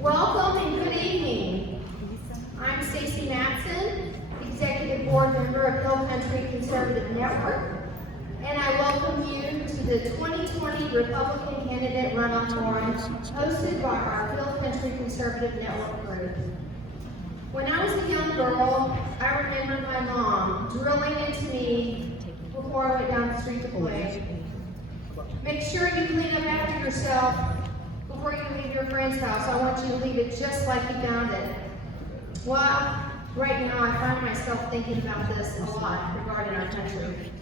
Welcome and good evening. I'm Stacie Matson, Executive Board Member of Hill Country Conservative Network, and I welcome you to the 2020 Republican Candidate Runoff Forum hosted by our Hill Country Conservative Network group. When I was a young girl, I remembered my mom drilling into me before I went down the street to play. Make sure you clean up after yourself before you leave your friend's house. I want you to leave it just like you found it. Well, right now I find myself thinking about this a lot regarding our country.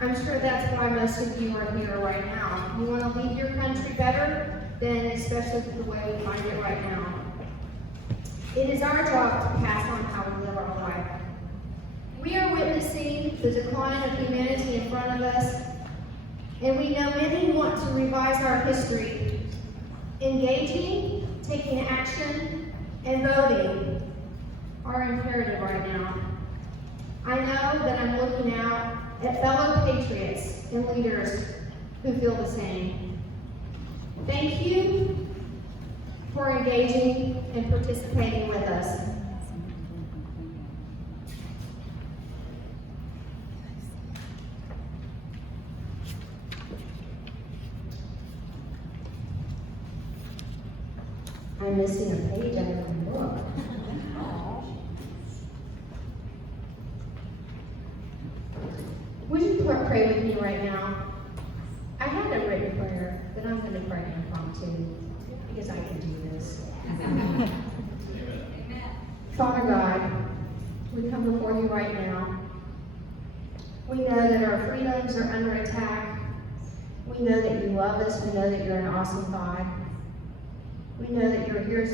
I'm sure that's why most of you are here right now. You want to leave your country better than especially the way we find it right now. It is our job to pass on how we live our life. We are witnessing the decline of humanity in front of us, and we know many want to revise our history. Engaging, taking action, and voting are imperative right now. I know that I'm looking out at fellow patriots and leaders who feel the same. Thank you for engaging and participating with us. I'm missing a page out of the book. Would you pray with me right now? I had a written prayer, but I'm going to pray impromptu because I can do this. Father God, we come before you right now. We know that our freedoms are under attack. We know that you love us. We know that you're an awesome God. We know that you're here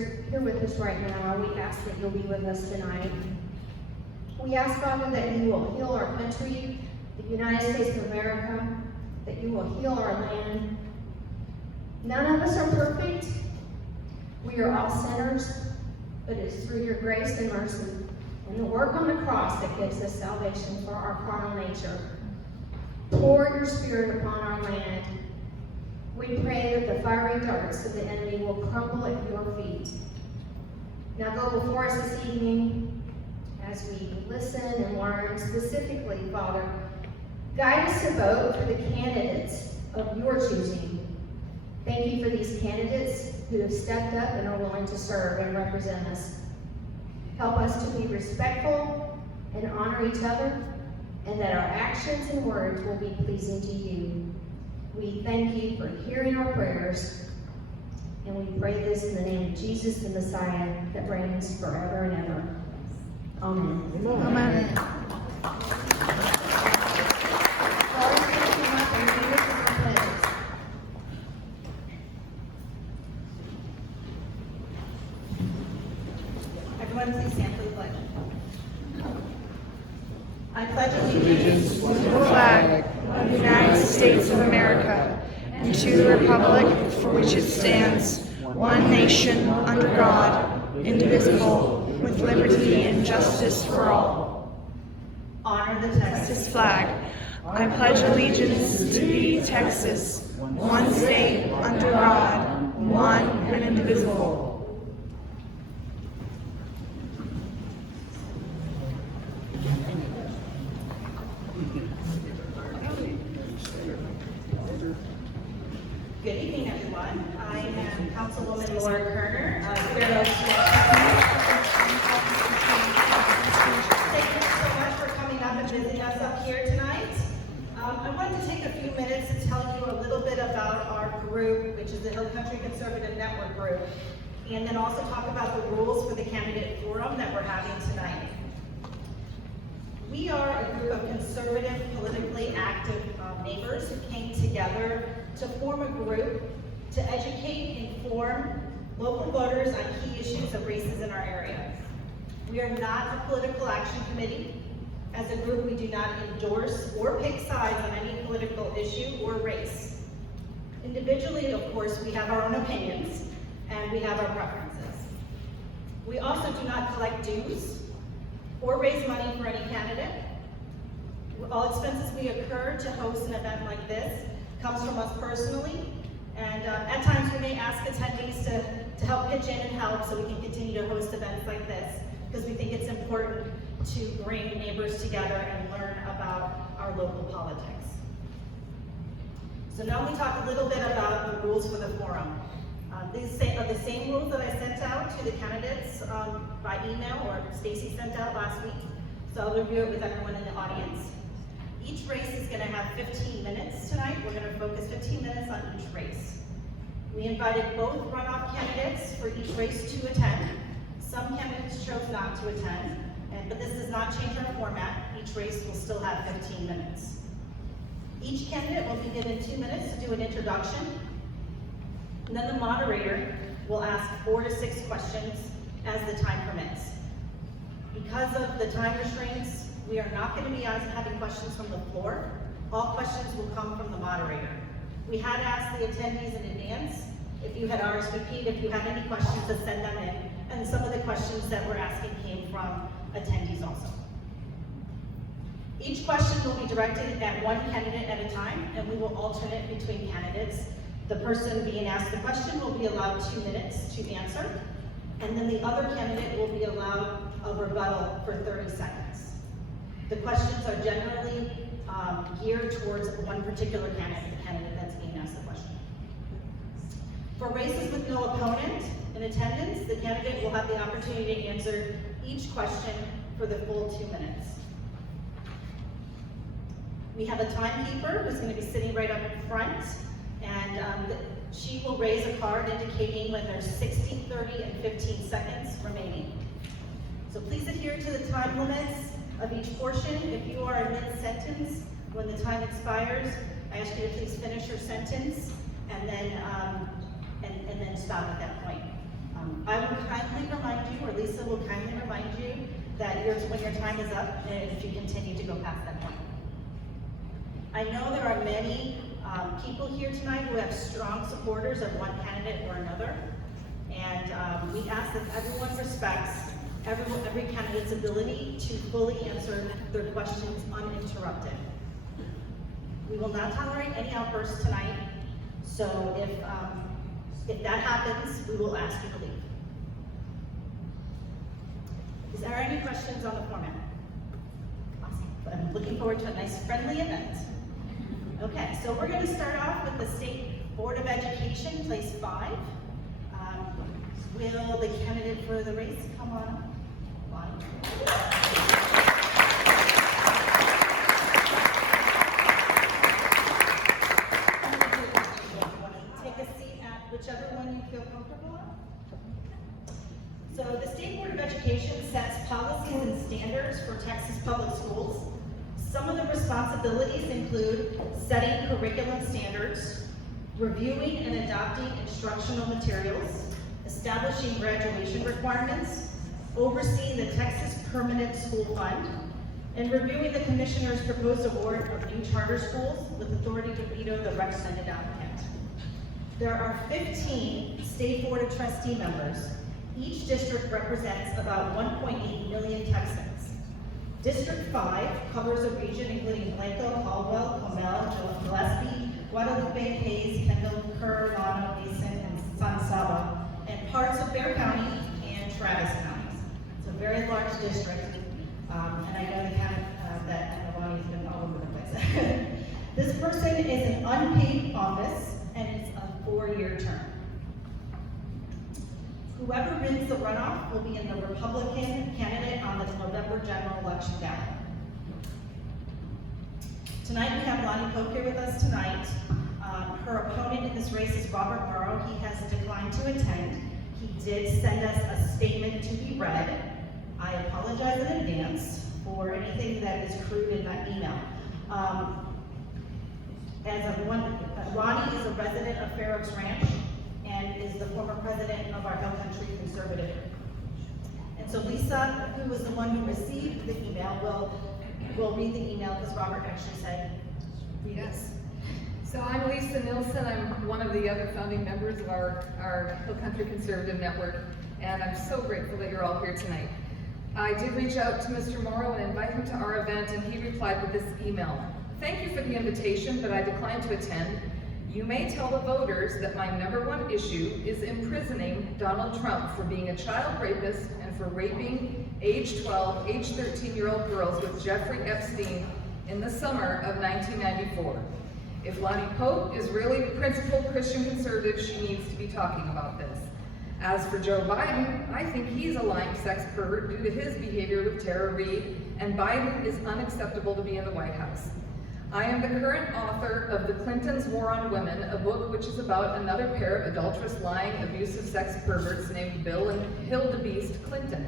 with us right now. We ask that you'll be with us tonight. We ask, Father, that you will heal our country, the United States of America, that you will heal our land. None of us are perfect. We are all sinners, but it's through your grace and mercy and the work on the cross that gives us salvation for our carnal nature. Pour your Spirit upon our land. We pray that the fiery darts of the enemy will crumble at your feet. Now go before us this evening as we listen and learn specifically, Father. Guide us to vote for the candidates of your choosing. Thank you for these candidates who have stepped up and are willing to serve and represent us. Help us to be respectful and honor each other, and that our actions and words will be pleasing to you. We thank you for hearing our prayers, and we pray this in the name of Jesus, the Messiah, that reigns forever and ever. Amen. Amen. Everyone please stand for the pledge. I pledge allegiance To the flag of the United States of America and to the republic for which it stands, one nation, under God, indivisible, with liberty and justice for all. honor the Texas. Texas flag. I pledge allegiance to be Texas, one state, under God, one and indivisible. Good evening, everyone. I am Councilwoman Koerner. Thank you so much for coming up and visiting us up here tonight. I wanted to take a few minutes to tell you a little bit about our group, which is the Hill Country Conservative Network group, and then also talk about the rules for the candidate forum that we're having tonight. We are a group of conservative, politically active neighbors who came together to form a group to educate, inform local voters on key issues of races in our area. We are not a political action committee. As a group, we do not endorse or pick sides on any political issue or race. Individually, of course, we have our own opinions and we have our preferences. We also do not collect dues or raise money for any candidate. All expenses we incur to host an event like this comes from us personally, and And at times we may ask attendees to help pitch in and help so we can continue to host events like this, because we think it's important to bring neighbors together and learn about our local politics. So now we talk a little bit about the rules for the forum. These are the same rules that I sent out to the candidates by email, or Stacie sent out last week. So I'll review it with everyone in the audience. Each race is going to have 15 minutes tonight. We're going to focus 15 minutes on each race. We invited both runoff candidates for each race to attend. Some candidates chose not to attend, but this does not change our format. Each race will still have 15 minutes. Each candidate will be given 2 minutes to do an introduction, and then the moderator will ask 4 to 6 questions as the time permits. Because of the time restraints, we are not going to be having questions from the floor. All questions will come from the moderator. We had asked the attendees in advance if you had RSVP'd, if you had any questions, to send them in, and some of the questions that we're asking came from attendees also. Each question will be directed at one candidate at a time, and we will alternate between candidates. The person being asked the question will be allowed 2 minutes to answer, and then the other candidate will be allowed a rebuttal for 30 seconds. The questions are generally geared towards one particular candidate, the candidate that's being asked the question. For races with no opponent in attendance, the candidate will have the opportunity to answer each question for the full 2 minutes. We have a timekeeper who's going to be sitting right up in front, and she will raise a card indicating when there's 60, 30, and 15 seconds remaining. So please adhere to the time limits of each portion. If you are in mid-sentence when the time expires, I ask you to please finish your sentence and then stop at that point. I will kindly remind you, or Lisa will kindly remind you, that when your time is up, and if you continue to go past that point. I know there are many people here tonight who have strong supporters of one candidate or another, and we ask that everyone respects every candidate's ability to fully answer their questions uninterrupted. We will not tolerate any outbursts tonight, so if that happens, we will ask you to leave. Is there any questions on the format? Awesome. I'm looking forward to a nice friendly event. Okay, so we're going to start off with the State Board of Education, place 5. Will the candidate for the race come on up? Lani. Take a seat at whichever one you feel comfortable on. So the State Board of Education sets policies and standards for Texas public schools. Some of the responsibilities include setting curriculum standards, reviewing and adopting instructional materials, establishing graduation requirements, overseeing the Texas Permanent School Fund, and reviewing the Commissioner's proposed award of new charter schools with authority to veto the recommended applicant. There are 15 State Board of Trustee members. Each district represents about 1.8 million Texans. District 5 covers a region including Blanco, Caldwell, Comel, Gillespie, Guadalupe, Hayes, Kendall, Kerr, Llano, Mason, and San Saba, and parts of Bexar County and Travis counties. It's a very large district, and I know that Lani's been all over the place. This person is an unpaid office, and it's a 4-year term. Whoever wins the runoff will be in the Republican candidate on the November general election ballot. Tonight we have Lani Popp here with us tonight. Her opponent in this race is Robert Morrow. He has declined to attend. He did send us a statement to be read. I apologize in advance for anything that is crude in that email. Lani is a resident of Fair Oaks Ranch and is the former president of our Hill Country Conservative. And so Lisa, who was the one who received the email, will read the email because Robert actually said, read yes. So I'm Lisa Nilsson. I'm one of the other founding members of our Hill Country Conservative Network, and I'm so grateful that you're all here tonight. I did reach out to Mr. Morrow and invite him to our event, and he replied with this email. Thank you for the invitation, but I declined to attend. You may tell the voters that my #1 issue is imprisoning Donald Trump for being a child rapist and for raping age 12, age 13-year-old girls with Jeffrey Epstein in the summer of 1994. If Lani Popp is really the principled Christian conservative, she needs to be talking about this. As for Joe Biden, I think he's a lying sex pervert due to his behavior with Tara Reade, and Biden is unacceptable to be in the White House. I am the current author of The Clintons' War on Women, a book which is about another pair of adulterous, lying, abusive sex perverts named Bill and Hildebeest Clinton.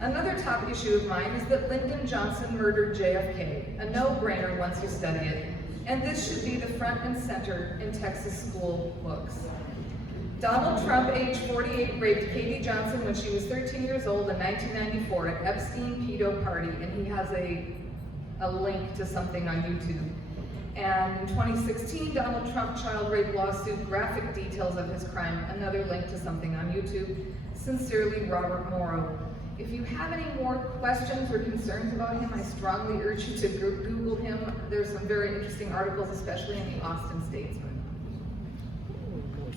Another top issue of mine is that Lyndon Johnson murdered JFK, a no-brainer once you study it, and this should be the front and center in Texas school books. Donald Trump, age 48, raped Katie Johnson when she was 13 years old in 1994 at Epstein Pedo Party, and he has a link to something on YouTube. And in 2016, Donald Trump child rape lawsuit, graphic details of his crime, another link to something on YouTube. Sincerely, Robert Morrow. If you have any more questions or concerns about him, I strongly urge you to Google him. There's some very interesting articles, especially in the Austin Statesman.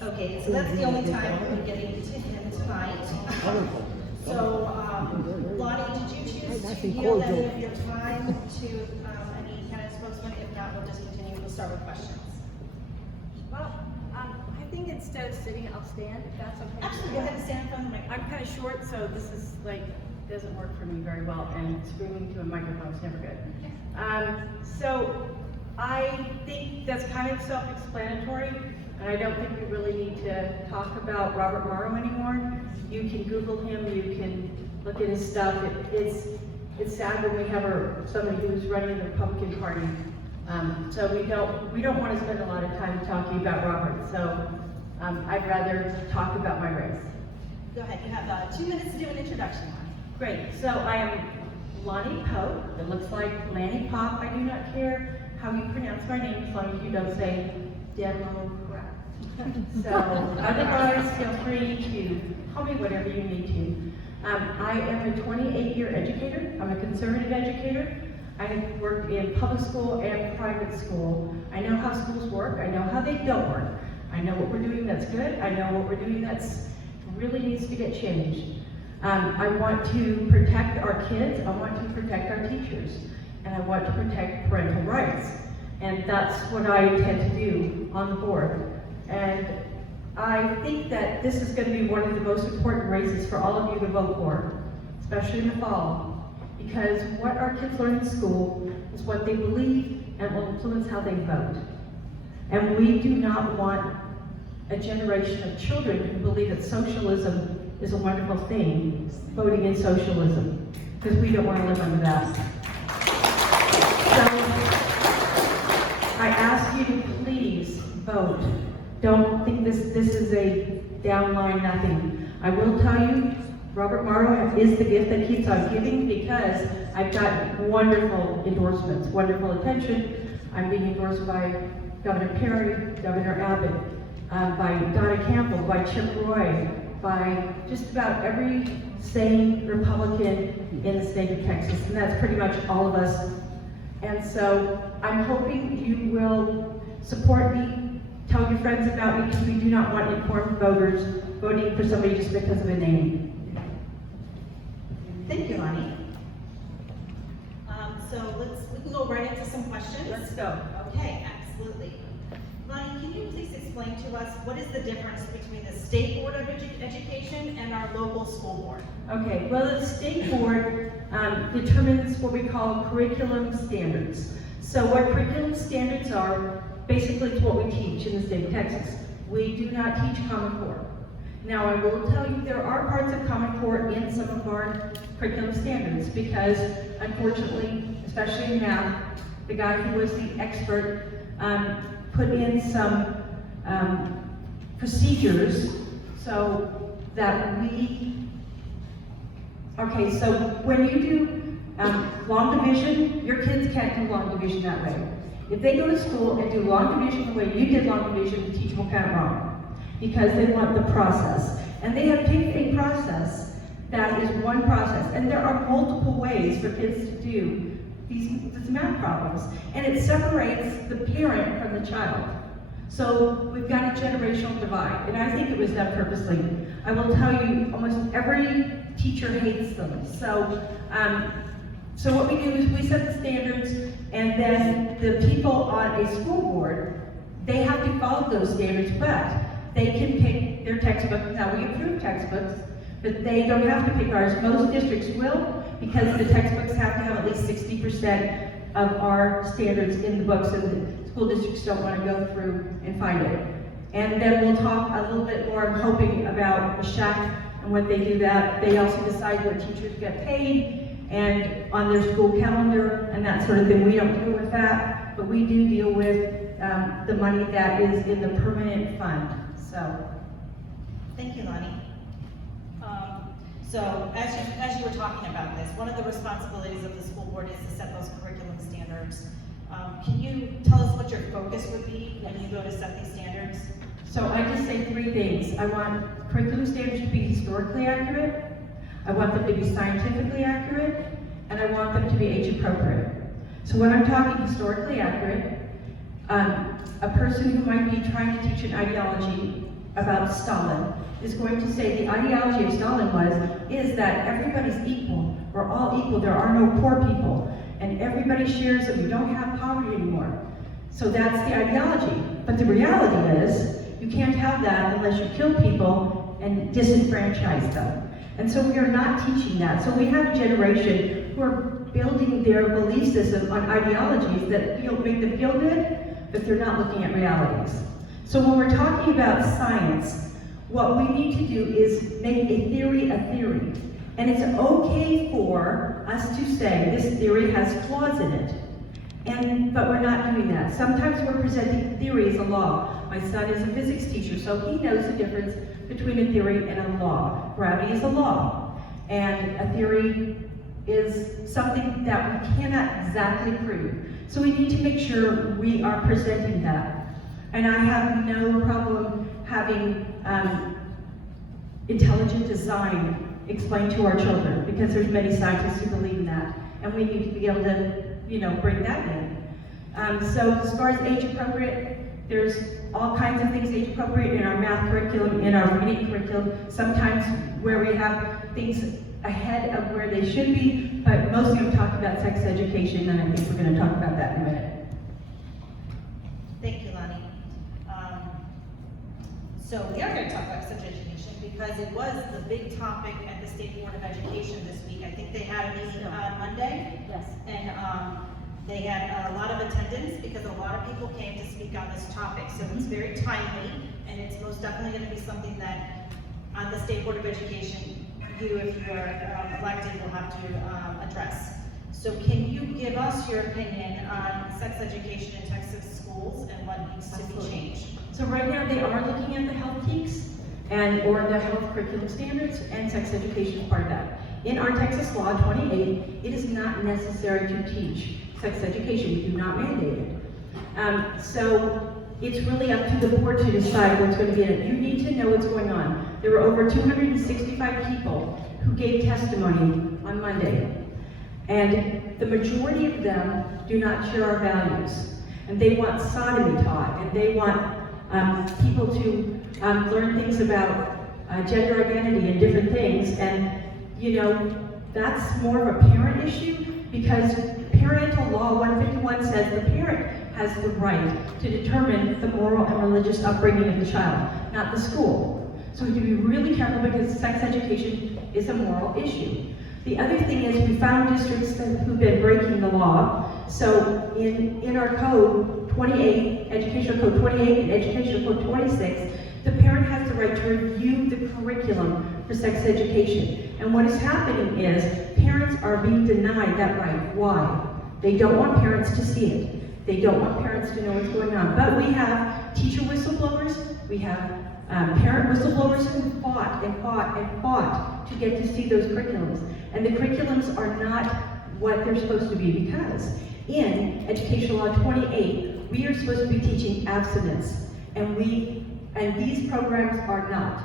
Okay, so that's the only time we're getting to him tonight. So, Lani, did you choose to yield any of your time to any candidate spokesman? If not, we'll just continue. We'll start with questions. Well, I think instead of sitting, I'll stand, if that's okay. Actually, go ahead and stand in front of the microphone. I'm kind of short, so this is like, doesn't work for me very well, and screaming to a microphone is never good. So I think that's kind of self-explanatory, and I don't think we really need to talk about Robert Morrow anymore. You can Google him, you can look at his stuff. It's sad when we have somebody who's running the Republican Party. So we don't want to spend a lot of time talking about Robert. So I'd rather talk about my race. Go ahead. You have 2 minutes to do an introduction. Great. So I am Lani Popp. It looks like Lani Popp. I do not care how you pronounce my name as long as you don't say demo crap. So otherwise, feel free to call me whatever you need to. I am a 28-year educator. I'm a conservative educator. I have worked in public school and private school. I know how schools work. I know how they don't work. I know what we're doing that's good. I know what we're doing that's really needs to get changed. I want to protect our kids. I want to protect our teachers. And I want to protect parental rights. And that's what I intend to do on the board. And I think that this is going to be one of the most important races for all of you to vote for, especially in the fall, because what our kids learn in school is what they believe and will influence how they vote. And we do not want a generation of children who believe that socialism is a wonderful thing, voting in socialism, because we don't want to live under that. So I ask you to please vote. Don't think this is a downline nothing. I will tell you, Robert Morrow is the gift that keeps on giving, because I've got wonderful endorsements, wonderful attention. I'm being endorsed by Governor Perry, Governor Abbott, by Donna Campbell, by Chip Roy, by just about every sane Republican in the state of Texas, and that's pretty much all of us. And so I'm hoping you will support me. Tell your friends about me, because we do not want informed voters voting for somebody just because of a name. Thank you, Lani. So we can go right into some questions. Let's go. Okay, absolutely. Lani, can you please explain to us what is the difference between the State Board of Education and our local school board? Okay, well, the state board determines what we call curriculum standards. So what curriculum standards are, basically it's what we teach in the state of Texas. We do not teach Common Core. Now, I will tell you there are parts of Common Core in some of our curriculum standards, because unfortunately, especially in math, the guy who was the expert put in some procedures so that so when you do long division, your kids can't do long division that way. If they go to school and do long division the way you did long division, the teacher will count wrong, because they want the process. And they have picked a process that is one process. And there are multiple ways for kids to do these math problems. And it separates the parent from the child. So we've got a generational divide, and I think it was done purposely. I will tell you, almost every teacher hates them. So what we do is we set the standards, and then the people on a school board, they have to follow those standards, but they can pick their textbooks. Now, we approve textbooks, but they don't have to pick ours. Most districts will, because the textbooks have to have at least 60% of our standards in the books, and the school districts don't want to go through and find it. And then we'll talk a little bit more, I'm hoping, about the SHAC and what they do that. They also decide what teachers get paid and on their school calendar and that sort of thing. We don't deal with that, but we do deal with the money that is in the permanent fund. So, Thank you, Lani. So as you were talking about this, one of the responsibilities of the school board is to set those curriculum standards. Can you tell us what your focus would be when you go to set these standards? so I just say three things. I want curriculum standards to be historically accurate, I want them to be scientifically accurate, and I want them to be age appropriate. So when I'm talking historically accurate, a person who might be trying to teach an ideology about Stalin is going to say the ideology of Stalin is that everybody's equal. We're all equal. There are no poor people. And everybody shares that we don't have poverty anymore. So that's the ideology. But the reality is you can't have that unless you kill people and disenfranchise them. And so we are not teaching that. So we have a generation who are building their belief system on ideologies that make them feel good, but they're not looking at realities. So when we're talking about science, what we need to do is make a theory a theory. And it's okay for us to say this theory has flaws in it. But we're not doing that. Sometimes we're presenting theory as a law. My son is a physics teacher, so he knows the difference between a theory and a law. Gravity is a law, and a theory is something that we cannot exactly prove. So we need to make sure we are presenting that. And I have no problem having intelligent design explained to our children, because there's many scientists who believe in that, and we need to be able to, bring that in. So as far as age appropriate, there's all kinds of things age appropriate in our math curriculum, in our reading curriculum, sometimes where we have things ahead of where they should be, but mostly I'm talking about sex education, and I think we're going to talk about that in a minute. Thank you, Lani. So we are going to talk about sex education because it was the big topic at the State Board of Education this week. I think they had a meeting on Monday. Yes. And they had a lot of attendance because a lot of people came to speak on this topic. So it's very timely, and it's most definitely going to be something that on the State Board of Education, you, if you are elected, will have to address. So can you give us your opinion on sex education in Texas schools and what needs to be changed? So right now they are looking at the health geeks or the health curriculum standards, and sex education is part of that. In our Texas law 28, it is not necessary to teach sex education. We do not mandate it. So it's really up to the board to decide what's going to be in it. You need to know what's going on. There were over 265 people who gave testimony on Monday, and the majority of them do not share our values. And they want sodomy taught, and they want people to learn things about gender identity and different things. And that's more of a parent issue, because parental law 151 says the parent has the right to determine the moral and religious upbringing of the child, not the school. So we have to be really careful, because sex education is a moral issue. The other thing is we found districts who've been breaking the law. So in our code 28, Educational Code 28 and Educational Code 26, the parent has the right to review the curriculum for sex education. And what is happening is parents are being denied that right. Why? They don't want parents to see it. They don't want parents to know what's going on. But we have teacher whistleblowers, we have parent whistleblowers who fought and fought and fought to get to see those curriculums. And the curriculums are not what they're supposed to be, because in Educational Law 28, we are supposed to be teaching abstinence, and these programs are not.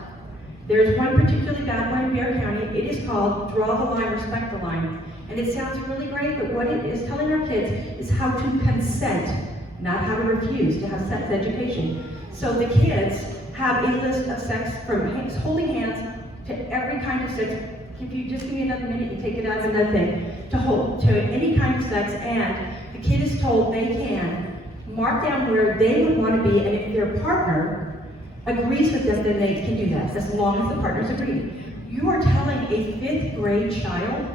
There's one particularly bad one in Bexar County. It is called Draw the Line, Respect the Line. And it sounds really great, but what it is telling our kids is how to consent, not how to refuse to have sex education. So the kids have a list of sex from holding hands to every kind of sex. If you just give me another minute, you take it out of another thing, to any kind of sex, and the kid is told they can mark down where they would want to be, and if their partner agrees with them, then they can do that, as long as the partners agree. You are telling a 5th grade child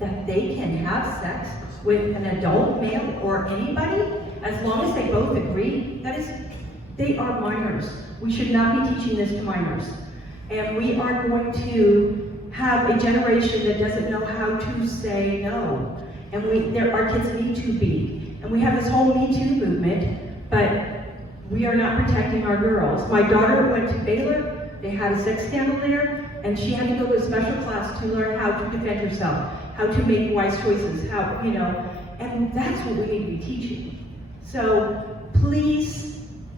that they can have sex with an adult male or anybody, as long as they both agree? They are minors. We should not be teaching this to minors. And we are going to have a generation that doesn't know how to say no. And our kids need to be. And we have this whole Me Too movement, but we are not protecting our girls. My daughter went to Baylor, they had a sex scandal there, and she had to go to a special class to learn how to defend herself, how to make wise choices, and that's what we need to be teaching. So please,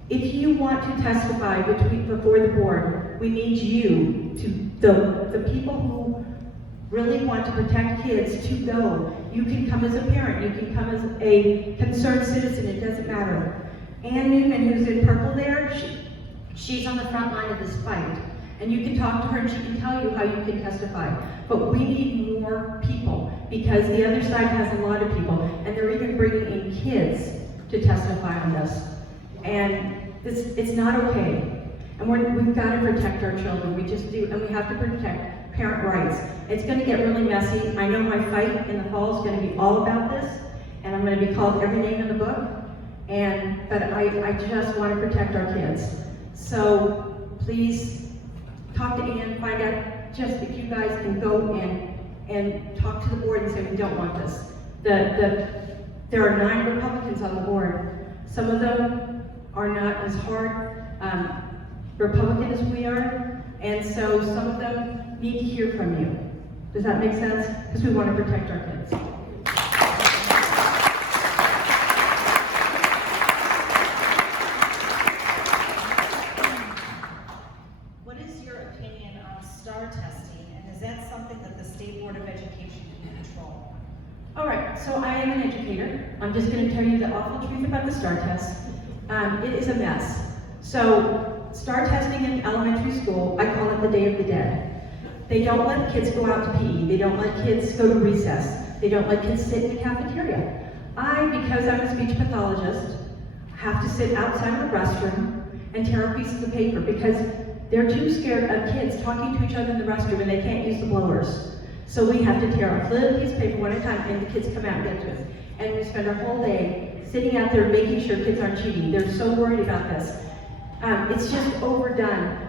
if you want to testify before the board, we need you the people who really want to protect kids to go. You can come as a parent, you can come as a concerned citizen, it doesn't matter. Ann Newman, who's in purple there, she's on the front line of this fight. And you can talk to her and she can tell you how you can testify. But we need more people, because the other side has a lot of people, and they're even bringing in kids to testify on this. And it's not okay. And we've got to protect our children, we just do, and we have to protect parent rights. It's going to get really messy. I know my fight in the fall is going to be all about this, and I'm going to be called every name in the book, but I just want to protect our kids. So please talk to Ann, find out just if you guys can go and talk to the board and say we don't want this. There are 9 Republicans on the board. Some of them are not as hard Republican as we are, and so some of them need to hear from you. Does that make sense? Because we want to protect our kids. What is your opinion on STAR testing, and is that something that the State Board of Education can control? All right, so I am an educator. I'm just going to tell you the awful truth about the STAR test. It is a mess. So STAR testing in elementary school, I call it the Day of the Dead. They don't let kids go out to PE. They don't let kids go to recess. They don't let kids sit in the cafeteria. Because I'm a speech pathologist, have to sit outside of the restroom and tear up pieces of paper because they're too scared of kids talking to each other in the restroom and they can't use the blowers. So we have to tear off a little piece of paper one at a time, and the kids come out and get to us. And we spend our whole day sitting out there making sure kids aren't cheating. They're so worried about this. It's just overdone.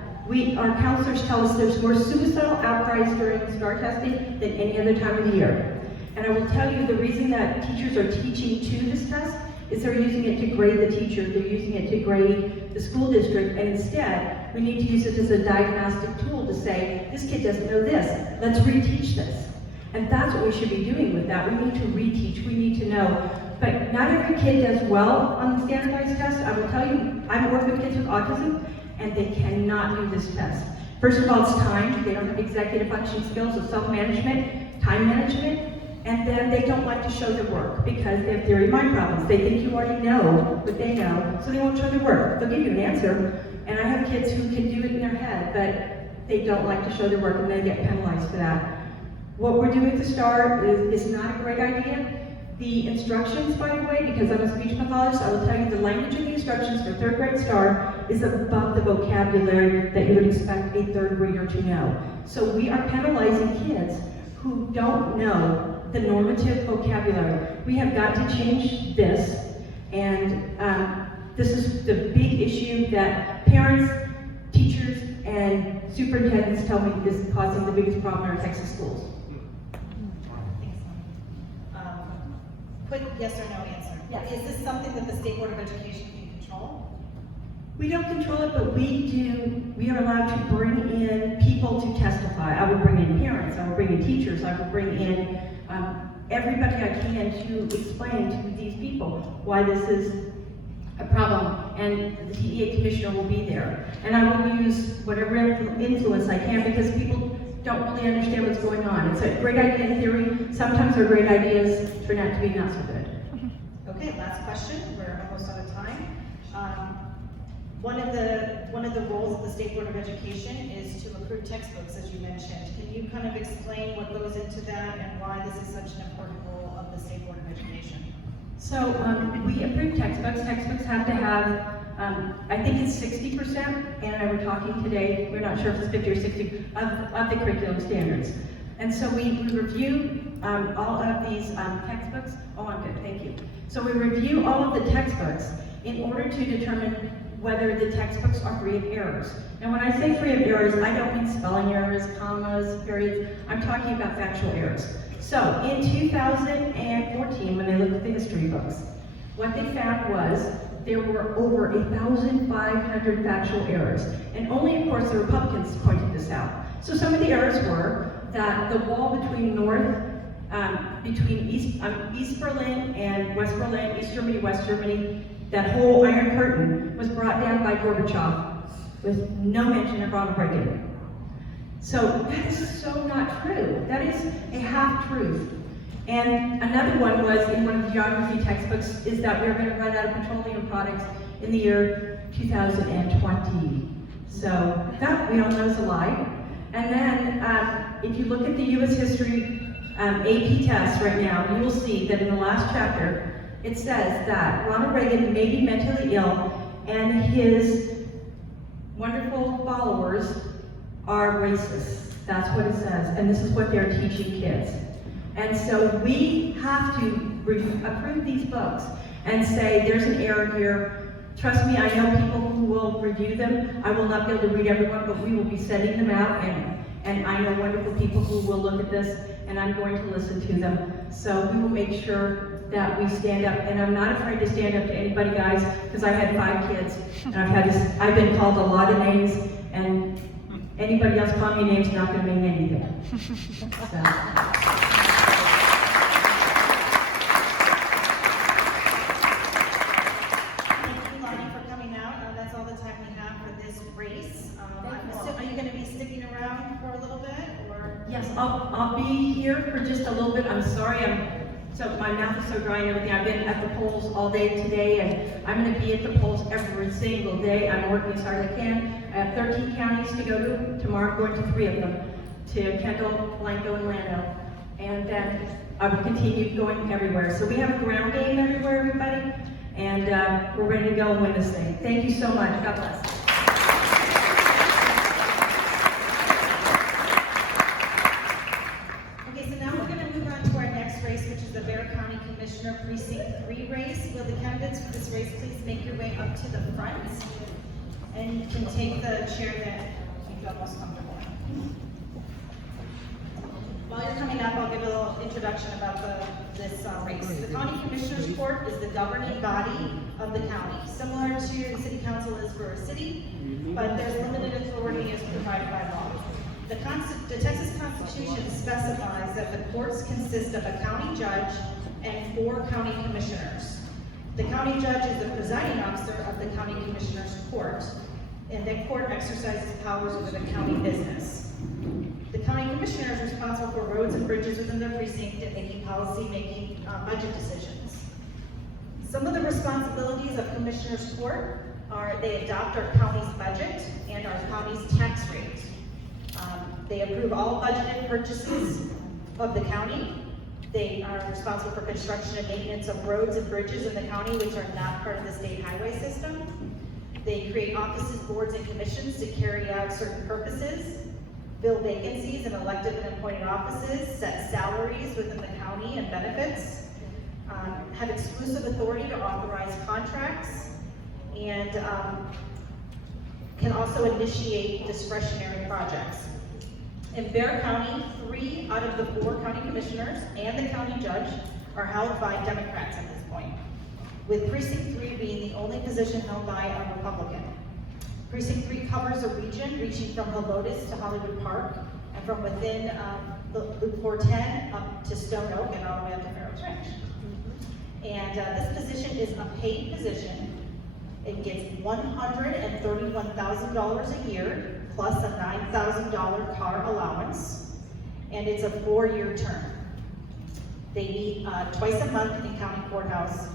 Our counselors tell us there's more suicidal outcries during STAR testing than any other time of the year. And I will tell you the reason that teachers are teaching to this test is they're using it to grade the teacher, they're using it to grade the school district, and instead, we need to use it as a diagnostic tool to say, this kid doesn't know this, let's reteach this. And that's what we should be doing with that. We need to reteach, we need to know. But not every kid does well on the standardized test. I will tell you, I work with kids with autism, and they cannot do this test. First of all, it's time. They don't have executive function skills of self-management, time management, and then they don't like to show their work because they have theory of mind problems. They think you already know what they know, so they won't show their work. They'll give you an answer, and I have kids who can do it in their head, but they don't like to show their work, and they get penalized for that. What we're doing to STAR is not a great idea. The instructions, by the way, because I'm a speech pathologist, I will tell you the language in the instructions for 3rd grade STAR is above the vocabulary that you would expect a 3rd grader to know. So we are penalizing kids who don't know the normative vocabulary. We have got to change this, and this is the big issue that parents, teachers, and superintendents tell me is causing the biggest problem in our Texas schools. Quick yes or no answer. Yes. Is this something that the State Board of Education can control? We don't control it, but we are allowed to bring in people to testify. I will bring in parents, I will bring in teachers, I will bring in everybody I can to explain to these people why this is a problem, and the TEA commissioner will be there. And I will use whatever influence I can because people don't really understand what's going on. It's a great idea in theory. Sometimes our great ideas turn out to be not so good. Okay, last question. We're almost out of time. One of the roles of the State Board of Education is to approve textbooks, as you mentioned. Can you kind of explain what goes into that and why this is such an important role of the State Board of Education? So we approve textbooks. Textbooks have to have, I think it's 60%, and I were talking today, we're not sure if it's 50 or 60, of the curriculum standards. And so we review all of these textbooks. Oh, I'm good, thank you. So we review all of the textbooks in order to determine whether the textbooks are free of errors. And when I say free of errors, I don't mean spelling errors, commas, periods. I'm talking about factual errors. So in 2014, when they looked at the history books, what they found was there were over 1,500 factual errors. And only, of course, the Republicans pointed this out. So some of the errors were that the wall between East Berlin and West Berlin, East Germany, West Germany, that whole Iron Curtain was brought down by Gorbachev with no mention of Ronald Reagan. So that is so not true. That is a half-truth. And another one was in one of the geography textbooks is that we're going to run out of petroleum products in the year 2020. So that we all know is a lie. And then if you look at the U.S. history AP test right now, you will see that in the last chapter, it says that Ronald Reagan may be mentally ill and his wonderful followers are racist. That's what it says, and this is what they're teaching kids. And so we have to approve these books and say, there's an error here. Trust me, I know people who will review them. I will not be able to read everyone, but we will be sending them out, and I know wonderful people who will look at this, and I'm going to listen to them. So we will make sure that we stand up, and I'm not afraid to stand up to anybody, guys, because I had 5 kids, and I've been called a lot of names, and anybody else calling me names not going to mean anything. So. Are you going to be sticking around for a little bit, or? Yes, I'll be here for just a little bit. I'm sorry, my mouth is so dry and everything. I've been at the polls all day today, and I'm going to be at the polls every single day. I'm working as hard as I can. I have 13 counties to go to. Tomorrow I'm going to 3 of them, to Kendall, Blanco, and Llano. And then I will continue going everywhere. So we have a ground game everywhere, everybody, and we're ready to go and win this thing. Thank you so much. God bless. Commissioner Precinct 3 race. Will the candidates for this race please make your way up to the front? And you can take the chair that you feel most comfortable in. While you're coming up, I'll give a little introduction about this race. The County Commissioners Court is the governing body of the county, similar to the City Council is for a city, but there's limited authority as provided by law. The Texas Constitution specifies that the courts consist of a county judge and 4 county commissioners. The county judge is the presiding officer of the county commissioners court, and that court exercises powers over the county business. The county commissioner is responsible for roads and bridges within their precinct and making policy-making budget decisions. Some of the responsibilities of commissioners court are they adopt our county's budget and our county's tax rate. They approve all budgeted purchases of the county. They are responsible for construction and maintenance of roads and bridges in the county which are not part of the state highway system. They create offices, boards, and commissions to carry out certain purposes, fill vacancies in elected and appointed offices, set salaries within the county and benefits, have exclusive authority to authorize contracts, and can also initiate discretionary projects. In Bexar County, 3 out of the 4 county commissioners and the county judge are held by Democrats at this point, with Precinct 3 being the only position held by a Republican. Precinct 3 covers a region reaching from Helotes to Hollywood Park, and from within Loop 410 up to Stone Oak and all the way up to Farrell's Ranch. And this position is a paid position. It gets $131,000 a year, plus a $9,000 car allowance, and it's a 4-year term. They meet twice a month in county courthouse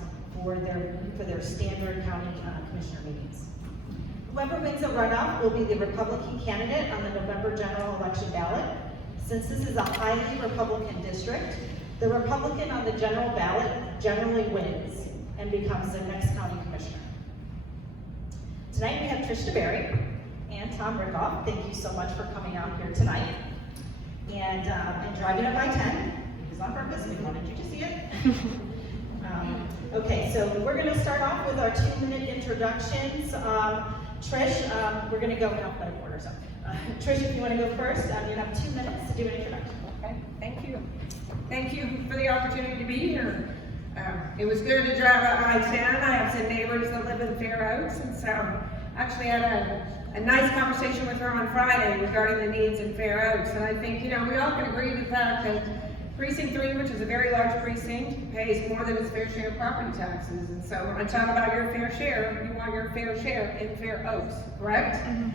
for their standard county commissioner meetings. Whoever wins a runoff will be the Republican candidate on the November general election ballot. Since this is a highly Republican district, the Republican on the general ballot generally wins and becomes the next county commissioner. Tonight we have Trish DeBerry and Tom Rickoff. Thank you so much for coming out here tonight and driving up I-10. It was on purpose. We wanted you to see it. Okay, so we're going to start off with our 2-minute introductions. Trish, we're going to go in alphabetical order. So, Trish, if you want to go first, you have 2 minutes to do an introduction. Okay, thank you. Thank you for the opportunity to be here. It was good to drive up I-10. I have some neighbors that live in Fair Oaks, and so actually had a nice conversation with her on Friday regarding the needs in Fair Oaks. And I think, we all can agree with the fact that Precinct 3, which is a very large precinct, pays more than its fair share of property taxes. And so when I talk about your fair share, you want your fair share in Fair Oaks, correct? Mm-hmm.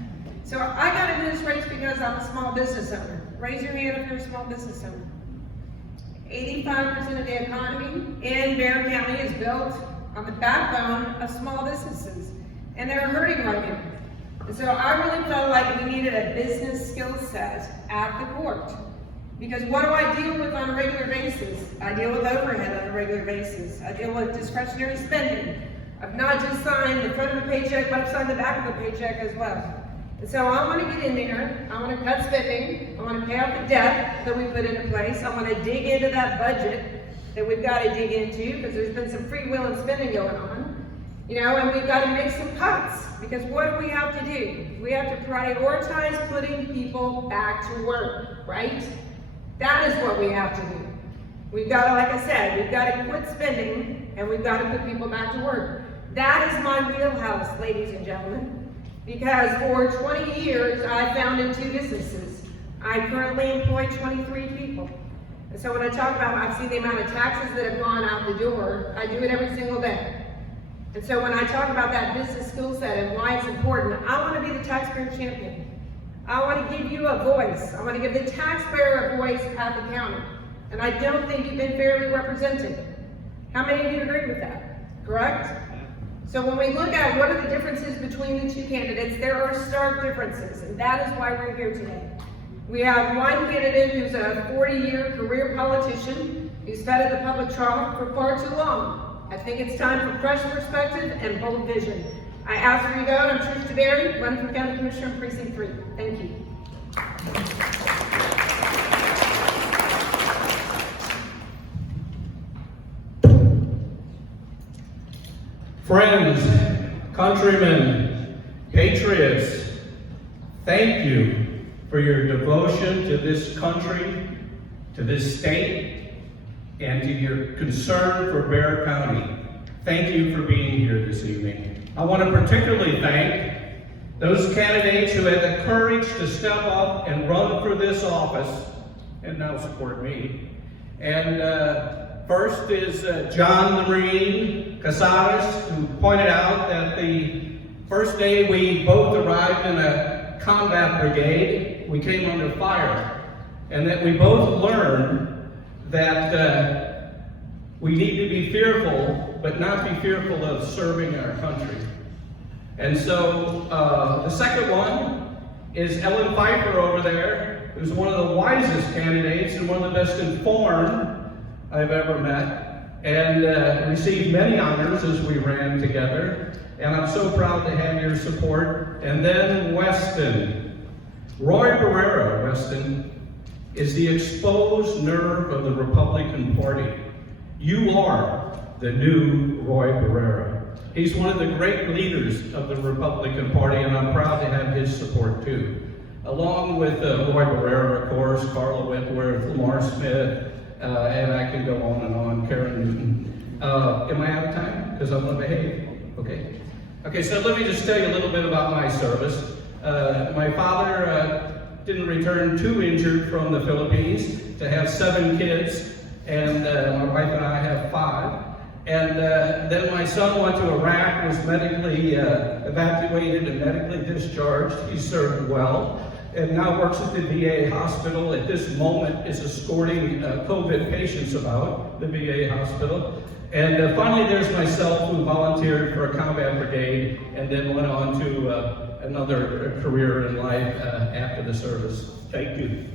So I got in this race because I'm a small business owner. Raise your hand if you're a small business owner. 85% of the economy in Bexar County is built on the backbone of small businesses, and they're hurting right now. And so I really felt like we needed a business skill set at the court. Because what do I deal with on a regular basis? I deal with overhead on a regular basis. I deal with discretionary spending. I've not just signed the front of the paycheck, but I've signed the back of the paycheck as well. And so I want to get in there. I want to cut spending. I want to pay off the debt that we put into place. I want to dig into that budget that we've got to dig into because there's been some free will and spending going on. And we've got to make some cuts because what do we have to do? We have to prioritize putting people back to work, right? That is what we have to do. We've got to, like I said, we've got to quit spending and we've got to put people back to work. That is my wheelhouse, ladies and gentlemen. Because for 20 years, I founded 2 businesses. I currently employ 23 people. And so when I talk about, I've seen the amount of taxes that have gone out the door, I do it every single day. And so when I talk about that business skill set and why it's important, I want to be the taxpayer champion. I want to give you a voice. I want to give the taxpayer a voice at the county. And I don't think you've been fairly represented. How many of you agree with that? Correct? So when we look at what are the differences between the 2 candidates, there are stark differences, and that is why we're here today. We have one candidate who's a 40-year career politician who's fed at the public trough for far too long. I think it's time for fresh perspective and bold vision. I ask for your vote. I'm Trish DeBerry, running for County Commissioner in Precinct 3. Thank you. Friends, countrymen, patriots, thank you for your devotion to this country, to this state, and to your concern for Bexar County. Thank you for being here this evening. I want to particularly thank those candidates who had the courage to step up and run for this office, and now support me. And first is John Marine Casares, who pointed out that the first day we both arrived in a combat brigade, we came under fire, and that we both learned that we need to be fearful, but not be fearful of serving our country. And so the second one is Ellen Pfeiffer over there, who's one of the wisest candidates and one of the best informed I've ever met, and received many honors as we ran together. And I'm so proud to have your support. And then Weston. Roy Barrera, Weston, is the exposed nerve of the Republican Party. You are the new Roy Barrera. He's one of the great leaders of the Republican Party, and I'm proud to have his support too. Along with Roy Barrera, of course, Carla Whitworth, Lamar Smith, and I can go on and on, Karen Newton. Am I out of time? Because I'm going to behave. Okay, so let me just tell you a little bit about my service. My father didn't return too injured from the Philippines to have 7 kids, and my wife and I have 5. And then my son went to Iraq, was medically evacuated and medically discharged. He served well, and now works at the VA hospital. At this moment is escorting COVID patients about the VA hospital. And finally there's myself, who volunteered for a combat brigade and then went on to another career in life after the service. Thank you.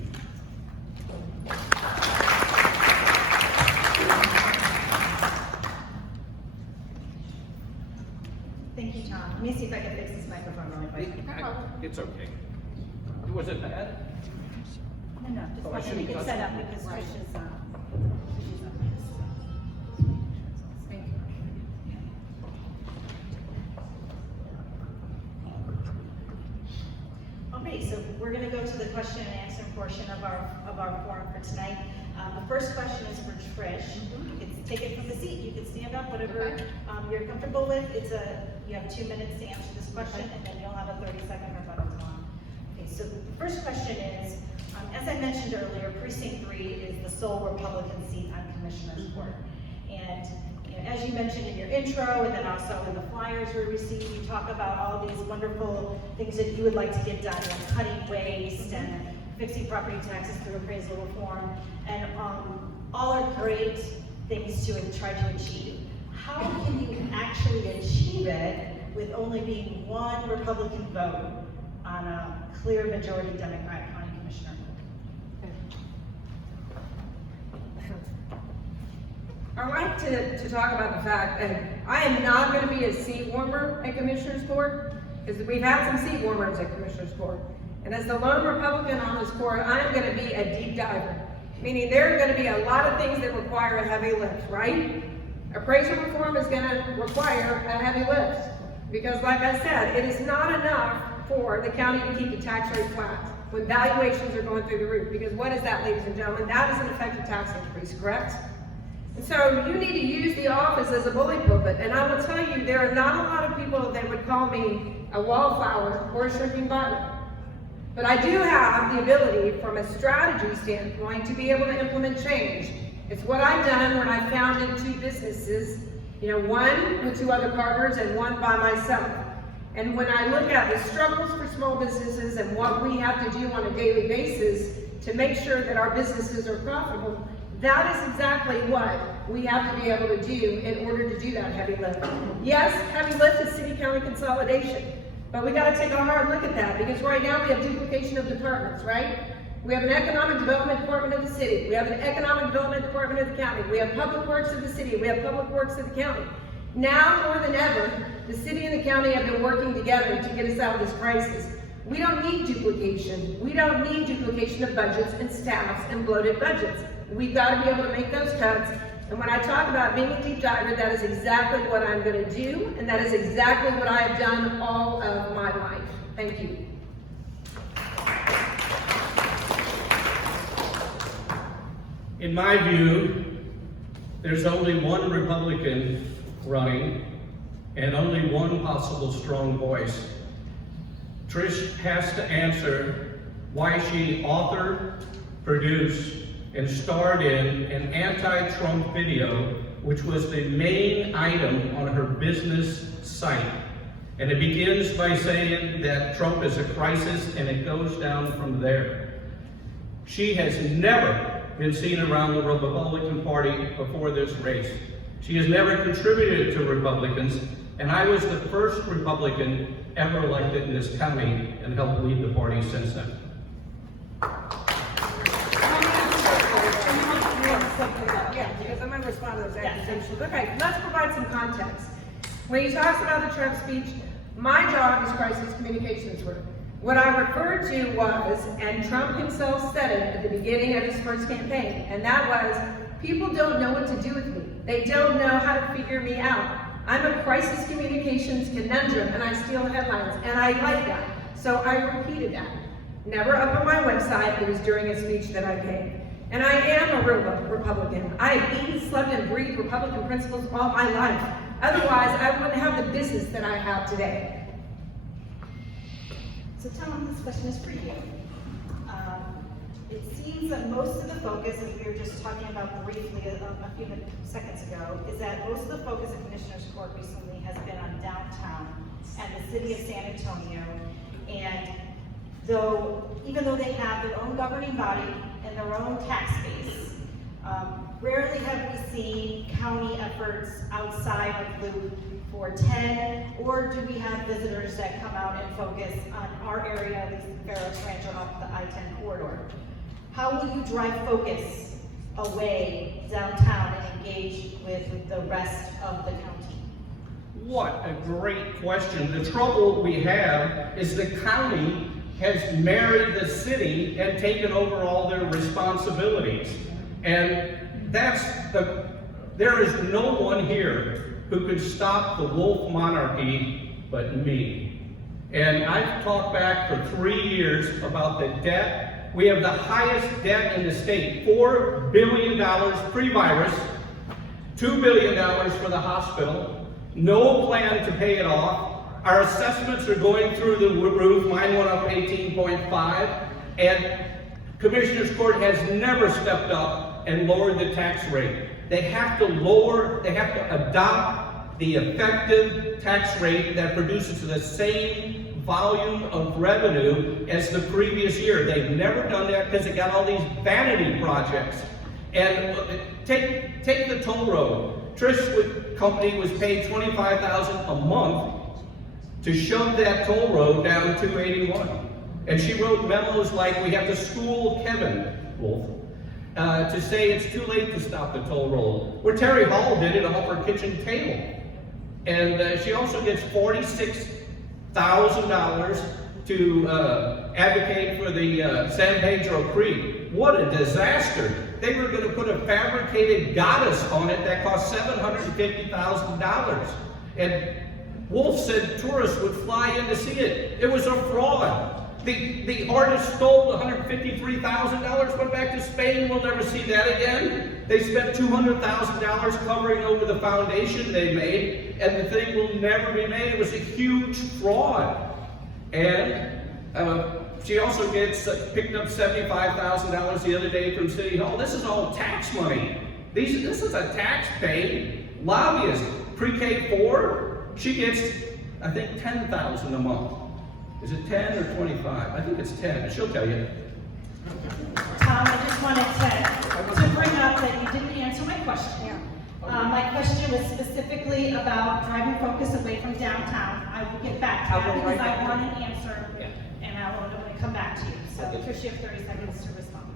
Thank you, Tom. Let me see if I can fix this microphone really quick. It's okay. Was it bad? No, just Oh, I wanted to shouldn't get touch set it. up because Trish is, she's up Thank you. Okay, so we're going to go to the question and answer portion of our forum for tonight. The first question is for Trish. You can take it from the seat. You can stand up, whatever you're comfortable with. You have 2 minutes to answer this question, and then you'll have a 30-second rebuttal time. Okay, so the first question is, as I mentioned earlier, Precinct 3 is the sole Republican seat on Commissioner's Court. And as you mentioned in your intro, and then also in the flyers we received, you talk about all these wonderful things that you would like to get done, like cutting waste and fixing property taxes through appraisal reform, and all are great things to try to achieve. How can you actually achieve it with only being one Republican vote on a clear majority Democrat county commissioner? I like to talk about the fact that I am not going to be a seat warmer at Commissioner's Court, because we've had some seat warmers at Commissioner's Court. And as the lone Republican on this court, I am going to be a deep diver, meaning there are going to be a lot of things that require a heavy lift, right? Appraisal reform is going to require a heavy lift, because like I said, it is not enough for the county to keep the tax rate flat when valuations are going through the roof, because what is that, ladies and gentlemen? That is an effective tax increase, correct? And so you need to use the office as a bully pulpit, and I will tell you, there are not a lot of people that would call me a wallflower or a shrinking violet. But I do have the ability, from a strategy standpoint, to be able to implement change. It's what I've done when I founded 2 businesses, one with 2 other partners and one by myself. And when I look at the struggles for small businesses and what we have to do on a daily basis to make sure that our businesses are profitable, that is exactly what we have to be able to do in order to do that heavy lift. Yes, heavy lift is city-county consolidation, but we got to take a hard look at that, because right now we have duplication of departments, right? We have an economic development department of the city. We have an economic development department of the county. We have public works of the city. We have public works of the county. Now more than ever, the city and the county have been working together to get us out of this crisis. We don't need duplication. We don't need duplication of budgets and staffs and bloated budgets. We've got to be able to make those cuts. And when I talk about being a deep diver, that is exactly what I'm going to do, and that is exactly what I have done all of my life. Thank you. In my view, there's only one Republican running and only one possible strong voice. Trish has to answer why she authored, produced, and starred in an anti-Trump video, which was the main item on her business site. And it begins by saying that Trump is a crisis, and it goes down from there. She has never been seen around the Republican Party before this race. She has never contributed to Republicans, and I was the first Republican ever elected in this county and helped lead the party since then. Yeah, because I'm going to respond to those accusations. Okay, let's provide some context. When he talks about the Trump speech, my job is crisis communications work. What I referred to was, and Trump himself said it at the beginning of his first campaign, and that was, people don't know what to do with me. They don't know how to figure me out. I'm a crisis communications conundrum, and I steal headlines, and I like that. So I repeated that. Never up on my website, it was during a speech that I gave. And I am a real Republican. I have eaten, slept, and breathed Republican principles all my life. Otherwise, I wouldn't have the business that I have today. So Tom, this question is for you. It seems that most of the focus, as we were just talking about briefly a few seconds ago, is that most of the focus of Commissioner's Court recently has been on downtown and the city of San Antonio. And even though they have their own governing body and their own tax base, Rarely have we seen county efforts outside of Loop 410, or do we have visitors that come out and focus on our area, at least Ferris Ranch or off the I-10 corridor? How will you drive focus away downtown and engage with the rest of the county? What a great question. The trouble we have is the county has married the city and taken over all their responsibilities. And there is no one here who could stop the wolf monarchy but me. And I've talked back for 3 years about the debt. We have the highest debt in the state, $4 billion pre-virus, $2 billion for the hospital, no plan to pay it off. Our assessments are going through the roof. Mine went up 18.5, and Commissioner's Court has never stepped up and lowered the tax rate. They have to adopt the effective tax rate that produces the same volume of revenue as the previous year. They've never done that because they got all these vanity projects. And take the toll road. Trish company was paid $25,000 a month to shove that toll road down 281. And she wrote memos like, we have to school Kevin Wolf to say it's too late to stop the toll road. Where Terry Hall did it off her kitchen table. And she also gets $46,000 to advocate for the San Pedro Creek. What a disaster. They were going to put a fabricated goddess on it that cost $750,000. And Wolf said tourists would fly in to see it. It was a fraud. The artist stole $153,000, went back to Spain. We'll never see that again. They spent $200,000 covering over the foundation they made, and the thing will never be made. It was a huge fraud. And she also picked up $75,000 the other day from City Hall. This is all tax money. This is a tax-paid lobbyist. Pre-K4, she gets, I think, $10,000 a month. Is it 10 or 25? I think it's 10. She'll tell you. Tom, I just wanted to bring up that you didn't answer my question. My question was specifically about driving focus away from downtown. I will get back to that because I want an answer, and I want to come back to you. So, Trish, you have 30 seconds to respond.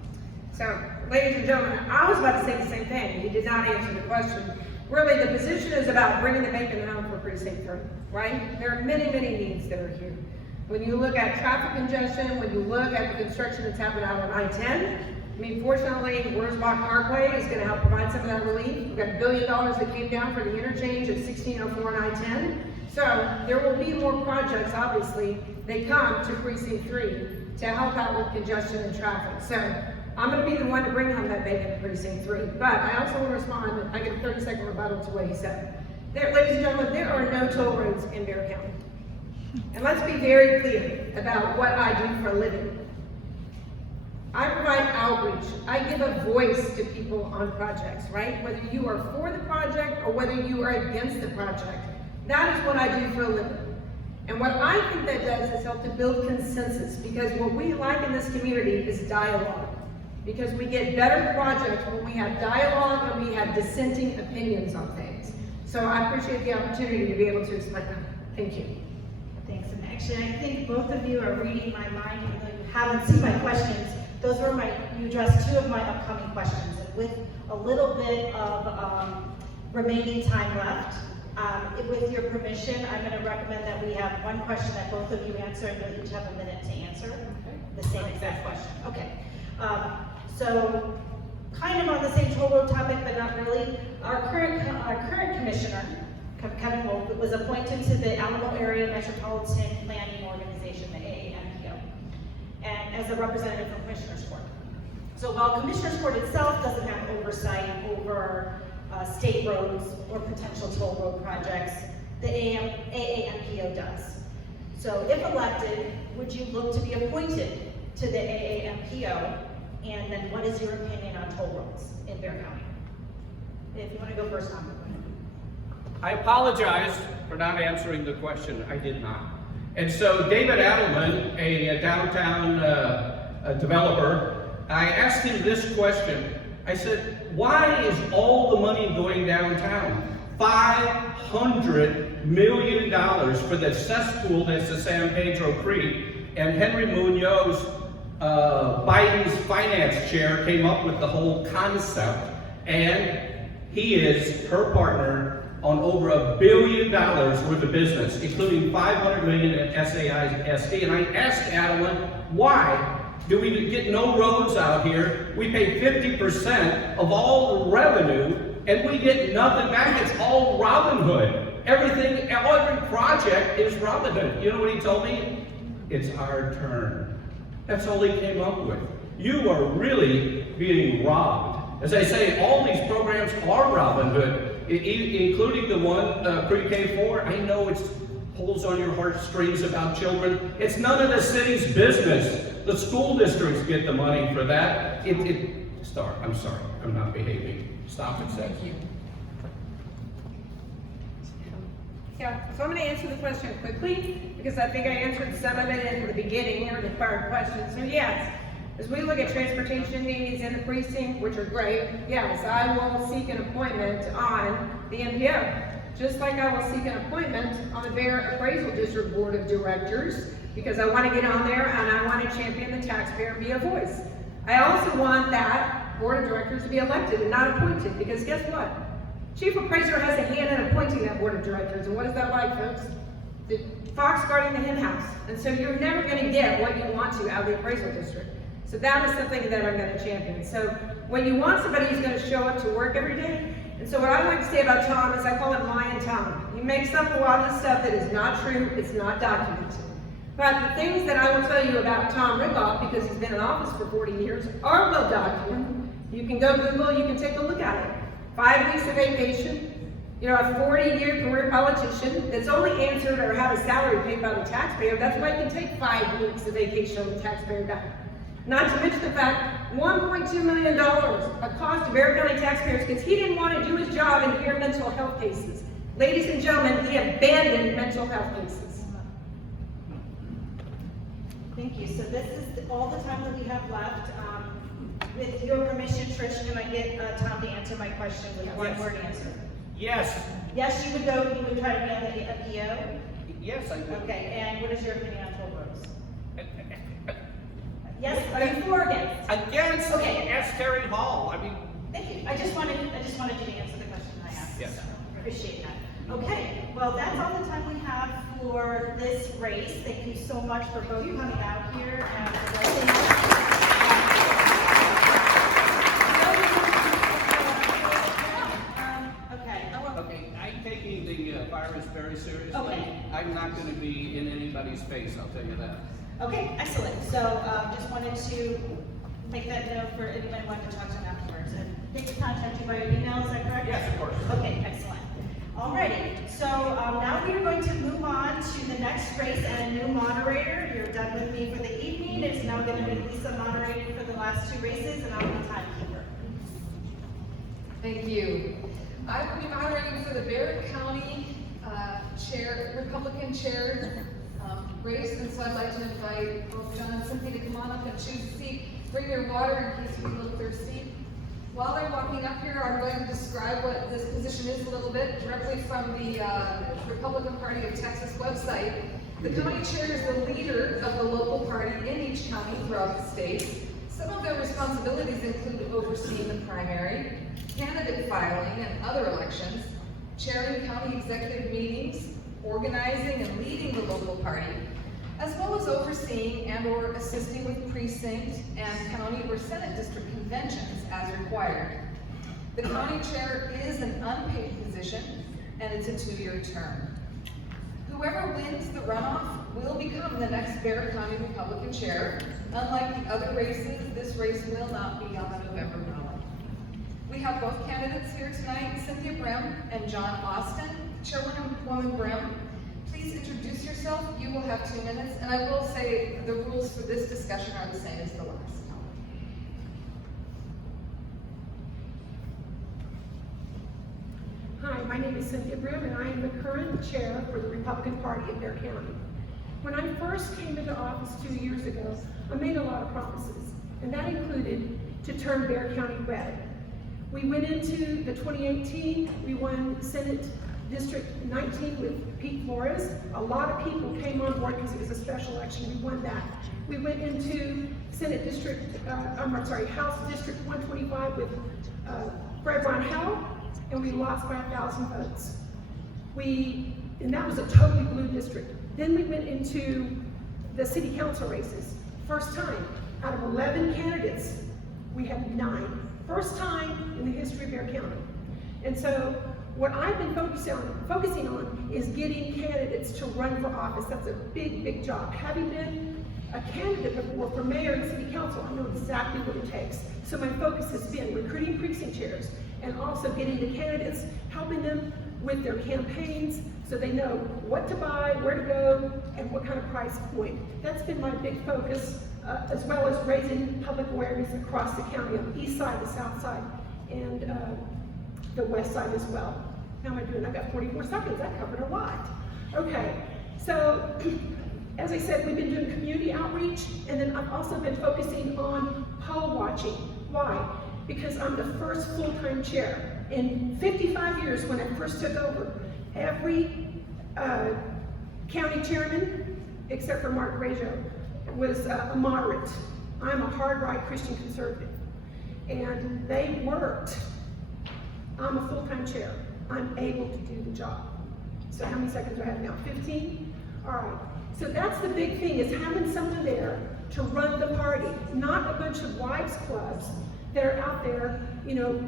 So, ladies and gentlemen, I was about to say the same thing. You did not answer the question. Really, the position is about bringing the bacon home for Precinct 3, right? There are many, many needs that are here. When you look at traffic congestion, when you look at the construction that's happened out on I-10, I mean, fortunately, Wurzbach Parkway is going to help provide some of that relief. We've got $1 billion that came down for the interchange at 1604 and I-10. So there will be more projects, obviously, that come to Precinct 3 to help out with congestion and traffic. So I'm going to be the one to bring home that bacon to Precinct 3. But I also want to respond, I get a 30-second rebuttal to what he said. Ladies and gentlemen, there are no toll roads in Bexar County. And let's be very clear about what I do for a living. I provide outreach. I give a voice to people on projects, right? Whether you are for the project or whether you are against the project. That is what I do for a living. And what I think that does is help to build consensus, because what we like in this community is dialogue. Because we get better projects when we have dialogue and we have dissenting opinions on things. So I appreciate the opportunity to be able to explain that. Thank you. Thanks. And actually, I think both of you are reading my mind, even though you haven't seen my questions. Those were you addressed two of my upcoming questions. And with a little bit of remaining time left, with your permission, I'm going to recommend that we have one question that both of you answer, and you'll each have a minute to answer the same exact question. Okay. So, kind of on the same toll road topic, but not really. Our current commissioner, Kevin Wolf, was appointed to the Alamo Area Metropolitan Planning Organization, the AAMPO, and as a representative from Commissioner's Court. So while Commissioner's Court itself doesn't have oversight over state roads or potential toll road projects, the AAMPO does. So if elected, would you look to be appointed to the AAMPO? And then what is your opinion on toll roads in Bexar County? If you want to go first, Tom. I apologize for not answering the question. I did not. And so David Adelman, a downtown developer, I asked him this question. I I said, why is all the money going downtown? $500 million for the cesspool that's the San Pedro Creek. And Henry Munoz, Biden's finance chair, came up with the whole concept. And he is her partner on over $1 billion worth of business, including $500 million in SAISD. And I asked Adeline, why do we get no roads out here? We pay 50% of all the revenue, and we get nothing back. It's all Robin Hood. Everything, every project is Robin Hood. You know what he told me? It's our turn. That's all he came up with. You are really being robbed. As I say, all these programs are Robin Hood, including the one pre-K 4. I know it pulls on your heartstrings about children. It's none of the city's business. The school districts get the money for that. I'm sorry, I'm not behaving. Stop it, Seth. Thank you. Yeah, so I'm going to answer the question quickly, because I think I answered some of it in the beginning, or the prior question. So yes, as we look at transportation needs in the precinct, which are great, yes, I will seek an appointment on the MPO. Just like I will seek an appointment on the Bear Appraisal District Board of Directors, because I want to get on there and I want to champion the taxpayer and be a voice. I also want that board of directors to be elected and not appointed, because guess what? Chief appraiser has a hand in appointing that board of directors, and what is that like, folks? The fox guarding the hen house, and so you're never going to get what you want to out of the appraisal district. So that is something that I'm going to champion. So when you want somebody who's going to show up to work every day, and so what I like to say about Tom is I call him Lion Tom. He makes up a lot of the stuff that is not true, it's not documented. But the things that I will tell you about Tom Rickoff, because he's been in office for 40 years, are well documented. You can go Google, you can take a look at it. 5 weeks of vacation, a 40-year career politician that's only answered or had a salary paid by the taxpayer. That's why you can take 5 weeks of vacation on the taxpayer dime. Not to mention the fact, $1.2 million a cost to Bear County taxpayers because he didn't want to do his job and hear mental health cases. Ladies and gentlemen, he abandoned mental health cases. Thank you. So this is all the time that we have left. With your permission, Trish, can I get Tom to answer my question with one word answer? Yes. Yes, you would try to be on the MPO? Yes, I would. Okay, and what is your opinion on toll roads? Yes, are you for or against? Against, Okay. ask Terry Hall. I mean, Thank you. I just wanted you to answer the question I asked. Yes. So, appreciate that. Okay, well, that's all the time we have for this race. Thank you so much for both coming out here and addressing us. okay, I'm taking the virus very seriously. Okay. I'm not going to be in anybody's face, I'll tell you that. Okay, excellent. So just wanted to make that note for anybody wanting to talk to him afterwards. And they can contact you via email, is that correct? Yes, of course. Okay, excellent. Alrighty, so now we are going to move on to the next race and a new moderator. You're done with me for the evening. It's now going to be Lisa moderating for the last 2 races, and I'll be timekeeper. Thank you. I will be moderating for the Bear County Republican chair race, and so I'd like to invite both John and Cythia to come on up and choose a seat. Bring your water in case you get a little thirsty. While they're walking up here, I'm going to describe what this position is a little bit directly from the Republican Party of Texas website. The county chair is the leader of the local party in each county throughout the state. Some of their responsibilities include overseeing the primary, candidate filing and other elections, chairing county executive meetings, organizing and leading the local party, as well as overseeing and or assisting with precinct and county or senate district conventions as required. The county chair is an unpaid position and it's a 2-year term. Whoever wins the runoff will become the next Bear County Republican chair. Unlike the other races, this race will not be on the November ballot. We have both candidates here tonight, Cythia Brehm and John Austin. Chairwoman Brehm, please introduce yourself. You will have 2 minutes, and I will say the rules for this discussion are the same as the last. Hi, my name is Cythia Brehm, and I am the current chair for the Republican Party of Bear County. When I first came into office 2 years ago, I made a lot of promises, and that included to turn Bear County red. We went into the 2018, we won Senate District 19 with Pete Flores. A lot of people came on board because it was a special election. We won that. We went into Senate District, House District 125 with Brehm, and we lost by 1,000 votes. And that was a totally blue district. Then we went into the city council races. First time, out of 11 candidates, we had 9. First time in the history of Bexar County. And so what I've been focusing on is getting candidates to run for office. That's a big, big job. Having been a candidate before for mayor and city council, I know exactly what it takes. So my focus has been recruiting precinct chairs and also getting the candidates, helping them with their campaigns so they know what to buy, where to go, and what kind of price point. That's been my big focus, as well as raising public awareness across the county on the east side, the south side, and the west side as well. How am I doing? I've got 44 seconds. I covered a lot. Okay, so as I said, we've been doing community outreach, and then I've also been focusing on poll watching. Why? Because I'm the first full-time chair. In 55 years, when I first took over, every county chairman, except for Mark Reyes, was a moderate. I'm a hard-right Christian conservative. And they worked. I'm a full-time chair. I'm able to do the job. So how many seconds do I have now? 15? All right. So that's the big thing, is having someone there to run the party, not a bunch of wives clubs that are out there, you know,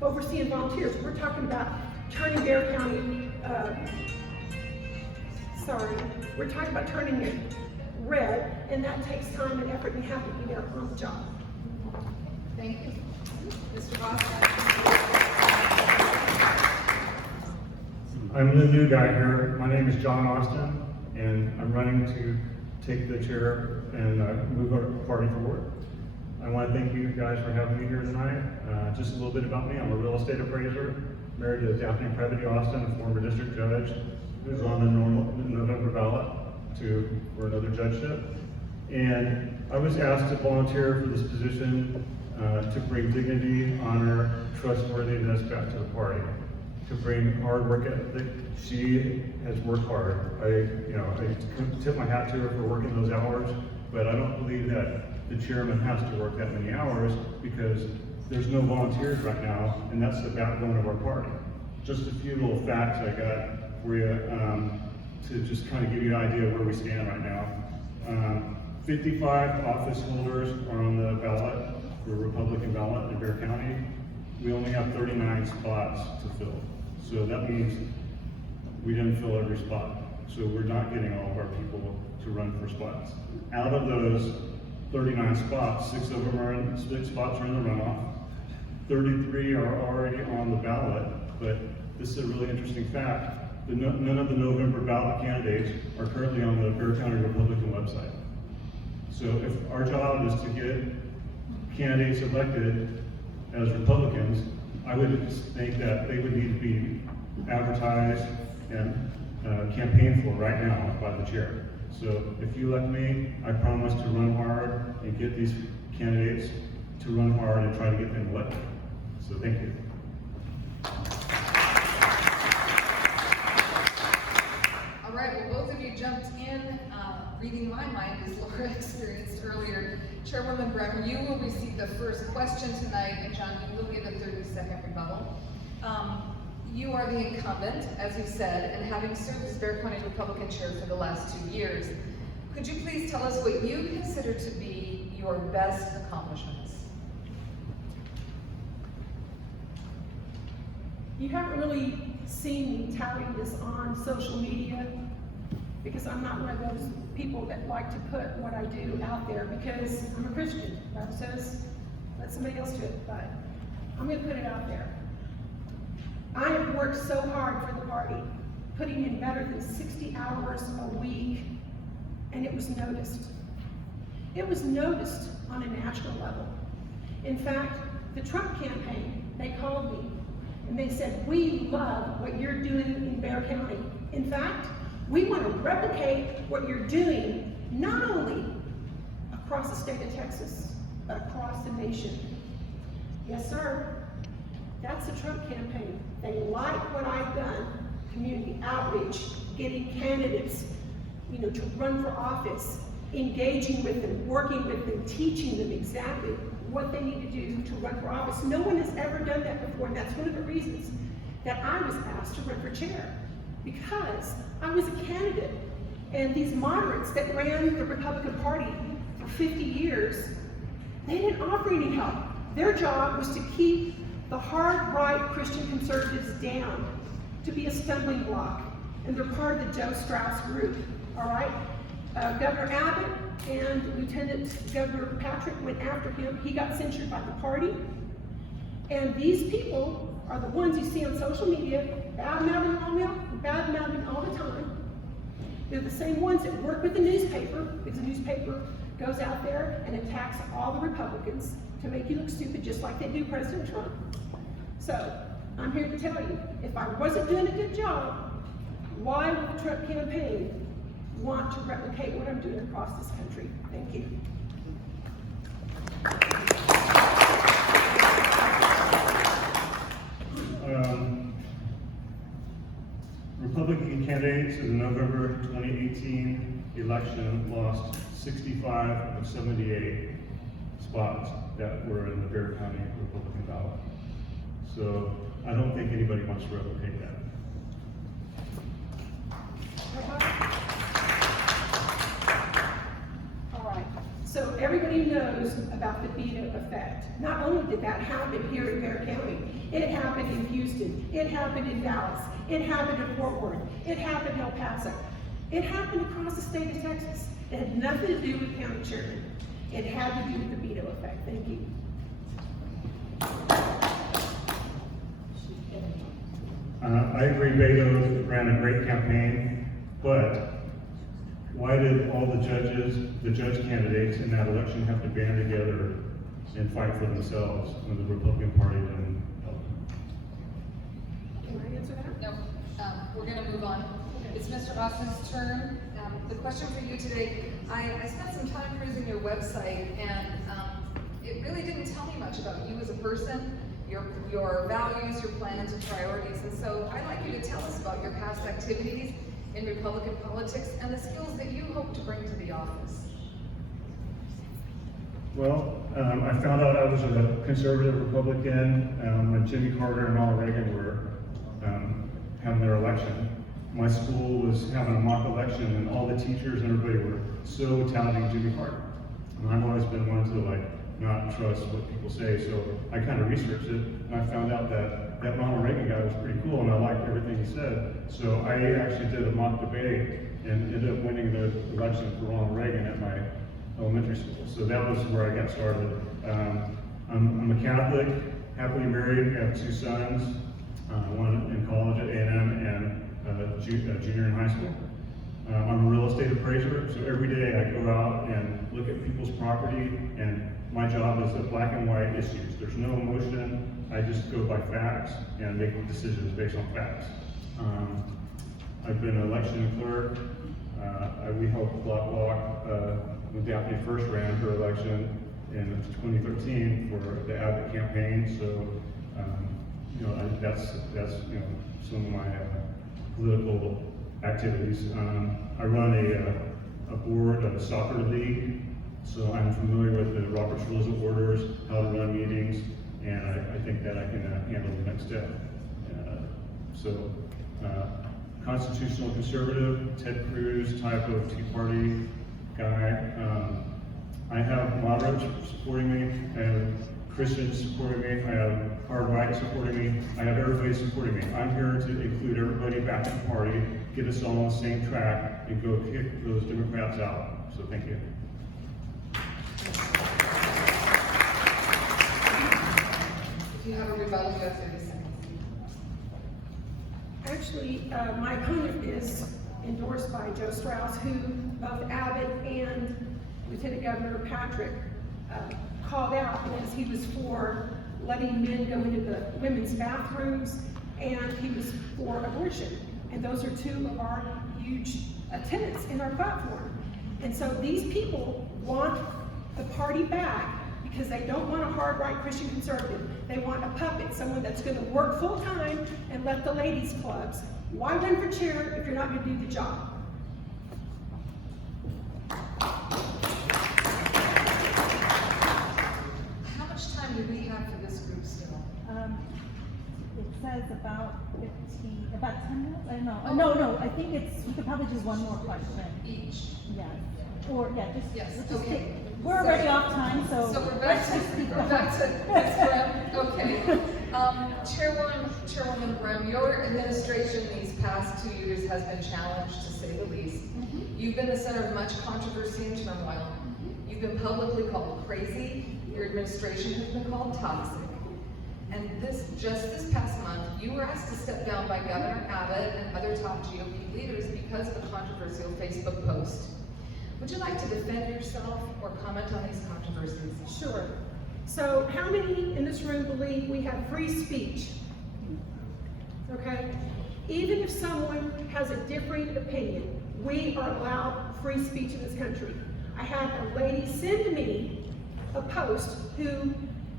overseeing volunteers. We're talking about turning Bexar County, we're talking about turning it red, and that takes time and effort, and you have to be there on the job. Thank you. Mr. Voss. I'm the new guy here. My name is John Austin, and I'm running to take the chair and move our party forward. I want to thank you guys for having me here tonight. Just a little bit about me. I'm a real estate appraiser, married to Daphne Previty Austin, a former district judge, who's on the November ballot for another judgeship. And I was asked to volunteer for this position to bring dignity, honor, trustworthiness back to the party, to bring hard work ethic. She has worked hard. I tip my hat to her for working those hours, but I don't believe that the chairman has to work that many hours because there's no volunteers right now, and that's the backbone of our party. Just a few little facts I got for you to just kind of give you an idea of where we stand right now. 55 office holders are on the ballot, for a Republican ballot in Bexar County. We only have 39 spots to fill. So that means we didn't fill every spot. So we're not getting all of our people to run for spots. Out of those 39 spots, 6 spots are in the runoff. 33 are already on the ballot, but this is a really interesting fact. None of the November ballot candidates are currently on the Bexar County Republican website. So if our job is to get candidates elected as Republicans, I would think that they would need to be advertised and campaigned for right now by the chair. So if you elect me, I promise to run hard and get these candidates to run hard and try to get them elected. So thank you. All right, well, both of you jumped in. Reading my mind, as Laura experienced earlier. Chairwoman Brehm, you will receive the first question tonight, and John, you will get a 30-second rebuttal. You are the incumbent, as you said, and having served as Bexar County Republican Chair for the last 2 years, could you please tell us what you consider to be your best accomplishments? You haven't really seen me touting this on social media because I'm not one of those people that like to put what I do out there because I'm a Christian. The Bible says, let somebody else do it, but I'm going to put it out there. I have worked so hard for the party, putting in better than 60 hours a week, and it was noticed. It was noticed on a national level. In fact, the Trump campaign, they called me, and they said, we love what you're doing in Bexar County. In fact, we want to replicate what you're doing, not only across the state of Texas, but across the nation. Yes, sir. That's the Trump campaign. They like what I've done, community outreach, getting candidates, to run for office, engaging with them, working with them, teaching them exactly what they need to do to run for office. No one has ever done that before, and that's one of the reasons that I was asked to run for chair, because I was a candidate, and these moderates that ran the Republican Party for 50 years, they didn't offer any help. Their job was to keep the hard right Christian conservatives down, to be a stumbling block, and they're part of the Joe Strauss group, all right? Governor Abbott and Lieutenant Governor Patrick went after him. He got censured by the party, and these people are the ones you see on social media, bad-mouthing all the time. They're the same ones that work with the newspaper, because the newspaper goes out there and attacks all the Republicans to make you look stupid, just like they do President Trump. So, I'm here to tell you, if I wasn't doing a good job, why would the Trump campaign want to replicate what I'm doing across this country? Thank you. Republican candidates in the November 2018 election lost 65 of 78 spots that were in the Bexar County Republican ballot. So I don't think anybody wants to replicate that. All right, so everybody knows about the veto effect. Not only did that happen here in Bexar County, it happened in Houston, it happened in Dallas, it happened in Fort Worth, it happened in El Paso. It happened across the state of Texas. It had nothing to do with county chairman. It had to do with the veto effect. Thank you. I agree Beto ran a great campaign, but why did all the judge candidates in that election have to band together and fight for themselves when the Republican Party didn't help them? Can I answer that? No, we're gonna move on. It's Mr. Austin's turn. The question for you today, I spent some time cruising your website, and it really didn't tell me much about you as a person, your values, your plans and priorities. And so I'd like you to tell us about your past activities in Republican politics and the skills that you hope to bring to the office. Well, I found out I was a conservative Republican when Jimmy Carter and Ronald Reagan were having their election. My school was having a mock election, and all the teachers and everybody were so touting Jimmy Carter. And I've always been one to not trust what people say, so I kind of researched it, and I found out that Ronald Reagan guy was pretty cool, and I liked everything he said. So I actually did a mock debate and ended up winning the election for Ronald Reagan at my elementary school. So that was where I got started. I'm a Catholic, happily married, I have 2 sons, one in college at A&M and a junior in high school. I'm a real estate appraiser, so every day I go out and look at people's property, and my job is at black and white issues. There's no emotion, I just go by facts and make decisions based on facts. I've been an election clerk. We helped Block when Daphne first ran her election in 2013 for the Abbott campaign, so that's some of my political activities. I run a board of a soccer league, so I'm familiar with the Robert's Rules of Orders, how to run meetings, and I think that I can handle the next step. Constitutional conservative, Ted Cruz type of Tea Party guy. I have moderates supporting me, I have Christians supporting me, I have hard right supporting me, I have everybody supporting me. I'm here to include everybody back in the party, get us all on the same track, and go kick those Democrats out. So thank you. If you have a rebuttal, you have 30 seconds. Actually, my opponent is endorsed by Joe Strauss, who both Abbott and Lieutenant Governor Patrick called out because he was for letting men go into the women's bathrooms, and he was for abortion. And those are 2 of our huge tenets in our platform. And so these people want the party back because they don't want a hard right Christian conservative. They want a puppet, someone that's going to work full time and let the ladies' clubs. Why run for chair if you're not going to do the job? How much time do we have for this group still? It says about 15, about 10 minutes, I don't know. No, I think we could probably do one more question. Each. Yeah, or, yeah, Yes, let's just okay. take, we're already off time, so. So we're back to Ms. Brehm, okay. Chairwoman Brehm, your administration these past 2 years has been challenged, to say the least. You've been the center of much controversy and turmoil. You've been publicly called crazy. Your administration has been called toxic. And just this past month, you were asked to step down by Governor Abbott and other top GOP leaders because of a controversial Facebook post. Would you like to defend yourself or comment on these controversies? Sure. So how many in this room believe we have free speech? Okay? Even if someone has a different opinion, we are allowed free speech in this country. I had a lady send me a post who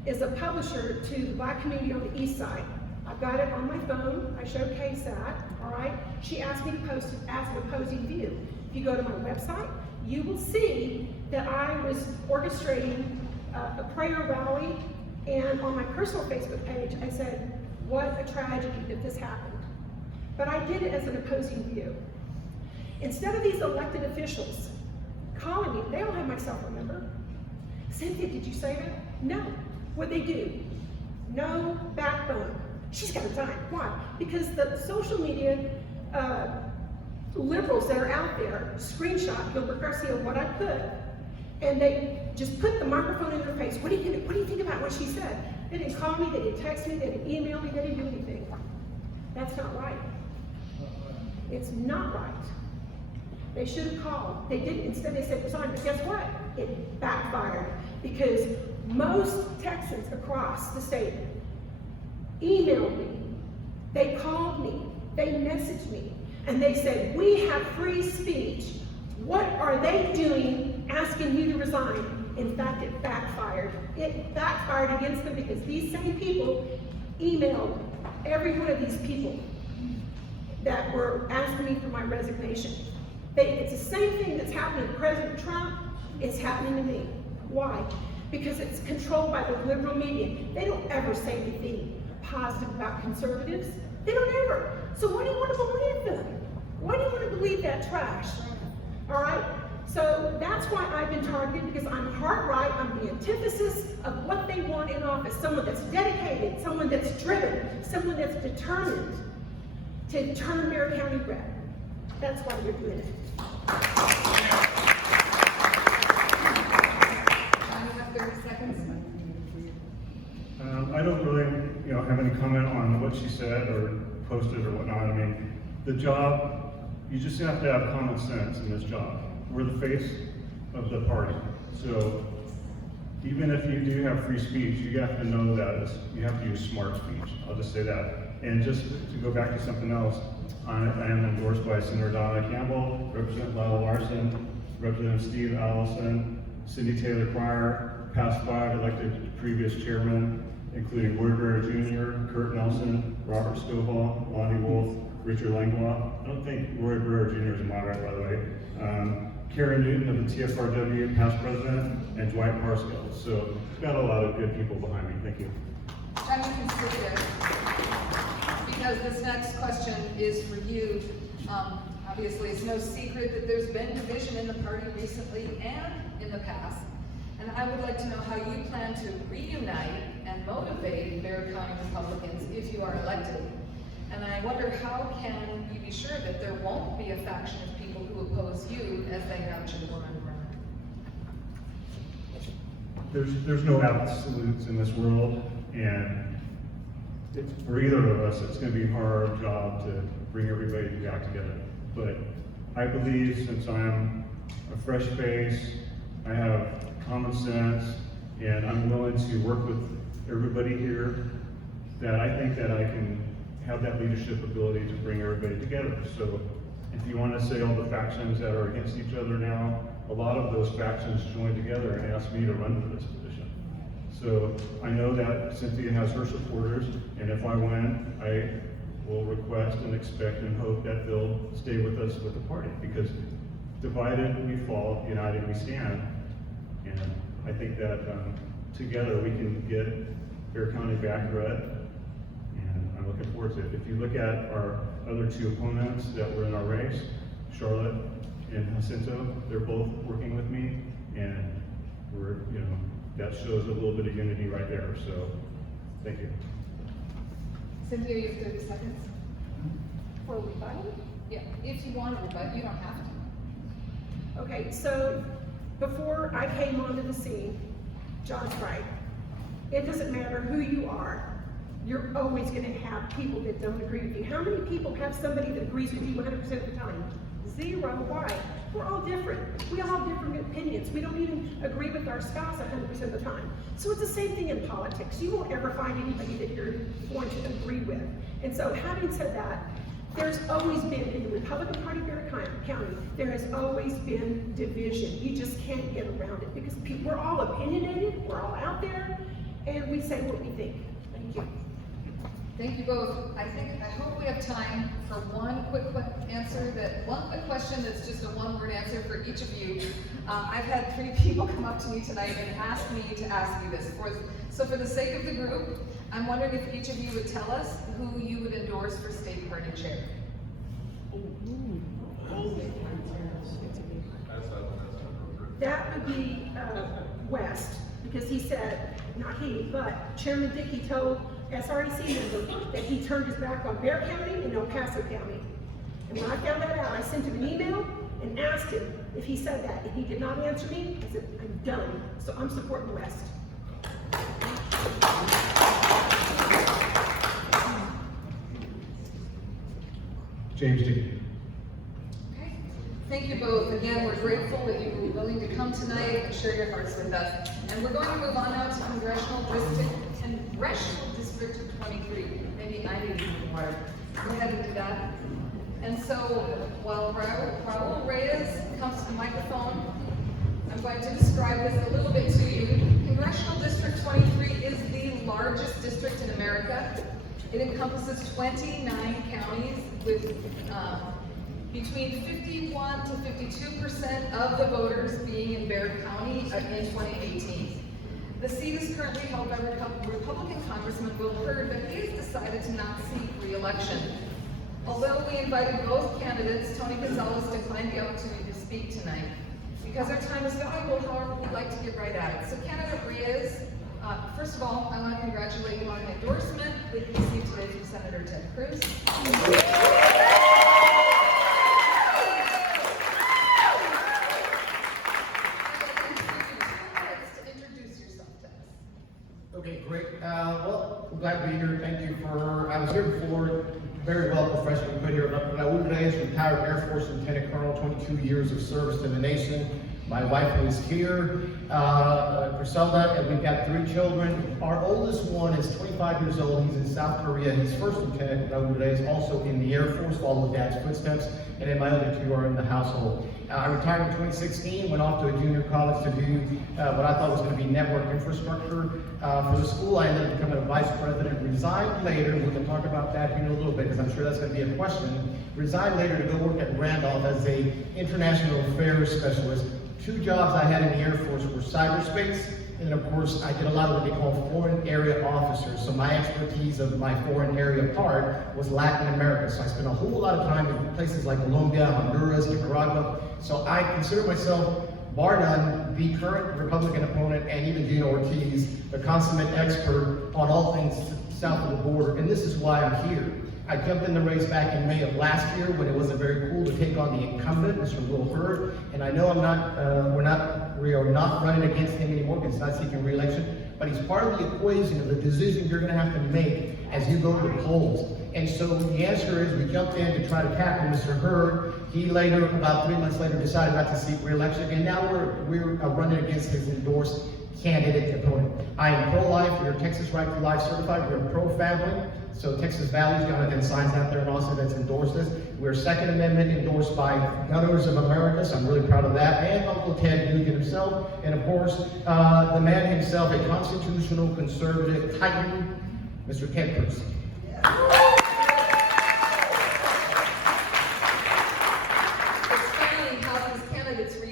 is a publisher to the Black community on the East Side. I've got it on my phone. I showcase that, all right? She asked me to post it as an opposing view. If you go to my website, you will see that I was orchestrating a prayer rally, and on my personal Facebook page, I said, what a tragedy that this happened. But I did it as an opposing view. Instead of these elected officials calling me, they don't have my cell phone number. Cythia, did you say that? No. What'd they do? No backbone. She's got a dime. Why? Because the social media liberals that are out there screenshot Gilbert Garcia, what I put, and they just put the microphone in their face. What do you think about what she said? They didn't call me, they didn't text me, they didn't email me, they didn't do anything. That's not right. It's not right. They should have called. They didn't. Instead, they said resign. But guess what? It backfired, because most Texans across the state emailed me, they called me, they messaged me, and they said, we have free speech. What are they doing asking you to resign? In fact, it backfired. It backfired against them, because these same people emailed every one of these people that were asking me for my resignation. It's the same thing that's happening to President Trump, it's happening to me. Why? Because it's controlled by the liberal media. They don't ever say anything positive about conservatives. They don't ever. So why do you want to believe them? Why do you want to believe that trash? All right? So that's why I've been targeted, because I'm hard right. I'm the antithesis of what they want in office. Someone that's dedicated, someone that's driven, someone that's determined to turn Marion County red. That's why we're doing it. I don't really, have any comment on what she said or posted or whatnot. I mean, the job, you just have to have common sense in this job. We're the face of the party. So even if you do have free speech, you have to know that you have to use smart speech. I'll just say that. And just to go back to something else, I am endorsed by Senator Donna Campbell, Representative Lyle Larson, Representative Steve Allison, Cindy Taylor Pryor, past 5 elected previous chairmen, including Roy Breher Jr., Kurt Nelson, Robert Stovall, Lonnie Wolf, Richard Langlois. I don't think Roy Breher Jr. is a moderate, by the way. Karen Newton of the TSRW, past president, and Dwight Parskill. So we've got a lot of good people behind me. Thank you. And you can sit there, because this next question is for you. Obviously, it's no secret that there's been division in the party recently and in the past. And I would like to know how you plan to reunite and motivate Bexar County Republicans if you are elected. And I wonder, how can you be sure that there won't be a faction of people who oppose you as they have Chairwoman Brehm? There's no absolutes in this world, and for either of us, it's going to be a hard job to bring everybody back together. But I believe, since I'm a fresh face, I have common sense, and I'm willing to work with everybody here, that I think that I can have that leadership ability to bring everybody together. So if you want to say all the factions that are against each other now, a lot of those factions joined together and asked me to run for this position. So I know that Cythia has her supporters, and if I win, I will request and expect and hope that they'll stay with us with the party, because divided we fall, united we stand. And I think that together we can get Bexar County back red, and I'm looking forward to it. If you look at our other two opponents that were in our race, Charlotte and Jacinto, they're both working with me, and we're, that shows a little bit of unity right there. So, thank you. Cythia, you have 30 seconds. For rebuttal? Yeah, if you want to rebut, you don't have to. Okay, so before I came onto the scene, John's right. It doesn't matter who you are, you're always going to have people that don't agree with you. How many people have somebody that agrees with you 100% of the time? Zero. Why? We're all different. We all have different opinions. We don't even agree with our spouse 100% of the time. So it's the same thing in politics. You won't ever find anybody that you're going to agree with. And so having said that, there's always been, in the Republican Party of Bexar County, there has always been division. You just can't get around it because we're all opinionated, we're all out there, and we say what we think. Thank you. Thank you both. I hope we have time for one quick question that's just a one-word answer for each of you. I've had 3 people come up to me tonight and ask me to ask you this. So for the sake of the group, I'm wondering if each of you would tell us who you would endorse for state party chair. That would be West, because he said, not he, but Chairman Dickey told SREC member that he turned his back on Bexar County and El Paso County. And when I found that out, I sent him an email and asked him if he said that. And he did not answer me. I said, I'm done. So I'm supporting West. James Dickey. Okay. Thank you both. Again, we're grateful that you were willing to come tonight and share your hearts with us. And we're going to move on now to Congressional District 23. Maybe I need to move more. Go ahead and do that. And so while Raul Reyes comes to the microphone, I'm going to describe this a little bit to you. Congressional District 23 is the largest district in America. It encompasses 29 counties with between 51 to 52% of the voters being in Bexar County in 2018. The seat is currently held by Republican Congressman Will Hurd, but he has decided to not seek re-election. Although we invited both candidates, Tony Gonzalez declined the opportunity to speak tonight. Because our time is valuable, however, we'd like to get right at it. So candidate Reyes, first of all, I want to congratulate you on the endorsement that you received today from Senator Ted Cruz. Okay, great. Well, I'm glad to be here. Thank you for, I was here before, very well professionally put here. Raul Reyes, retired Air Force Lieutenant Colonel, 22 years of service to the nation. My wife is here, Griselda, and we've got 3 children. Our oldest one is 25 years old. He's in South Korea. He's First Lieutenant Raul Reyes, also in the Air Force, followed Dad's footsteps, and then my other 2 are in the household. I retired in 2016, went off to a junior college to do what I thought was going to be network infrastructure. For the school, I ended up becoming a vice president, resigned later, we can talk about that here in a little bit, because I'm sure that's going to be a question. Resigned later to go work at Randolph as a international affairs specialist. 2 jobs I had in the Air Force were cyberspace, and of course, I did a lot of what they call foreign area officers. So my expertise of my foreign area part was Latin America. So I spent a whole lot of time in places like Colombia, Honduras, Nicaragua. So I consider myself, bar none, the current Republican opponent, and even Gino Ortiz, the consummate expert on all things south of the border. And this is why I'm here. I jumped in the race back in May of last year when it wasn't very cool to take on the incumbent, Mr. Will Hurd. And I know we are not running against him anymore because he's not seeking re-election, but he's part of the equation of the decision you're gonna have to make as you go to the polls. And so the answer is we jumped in to try to tackle Mr. Hurd. He later, about 3 months later, decided not to seek re-election, and now we're running against his endorsed candidate opponent. I am pro-life, we are Texas Right to Life certified, we are pro-family, so Texas Valley's Jonathan signs out there and also that's endorsed this. We're Second Amendment endorsed by Gun Owners of America, so I'm really proud of that, and Uncle Ted Nugent himself, and of course, the man himself, a constitutional conservative titan, Mr. Ted Cruz.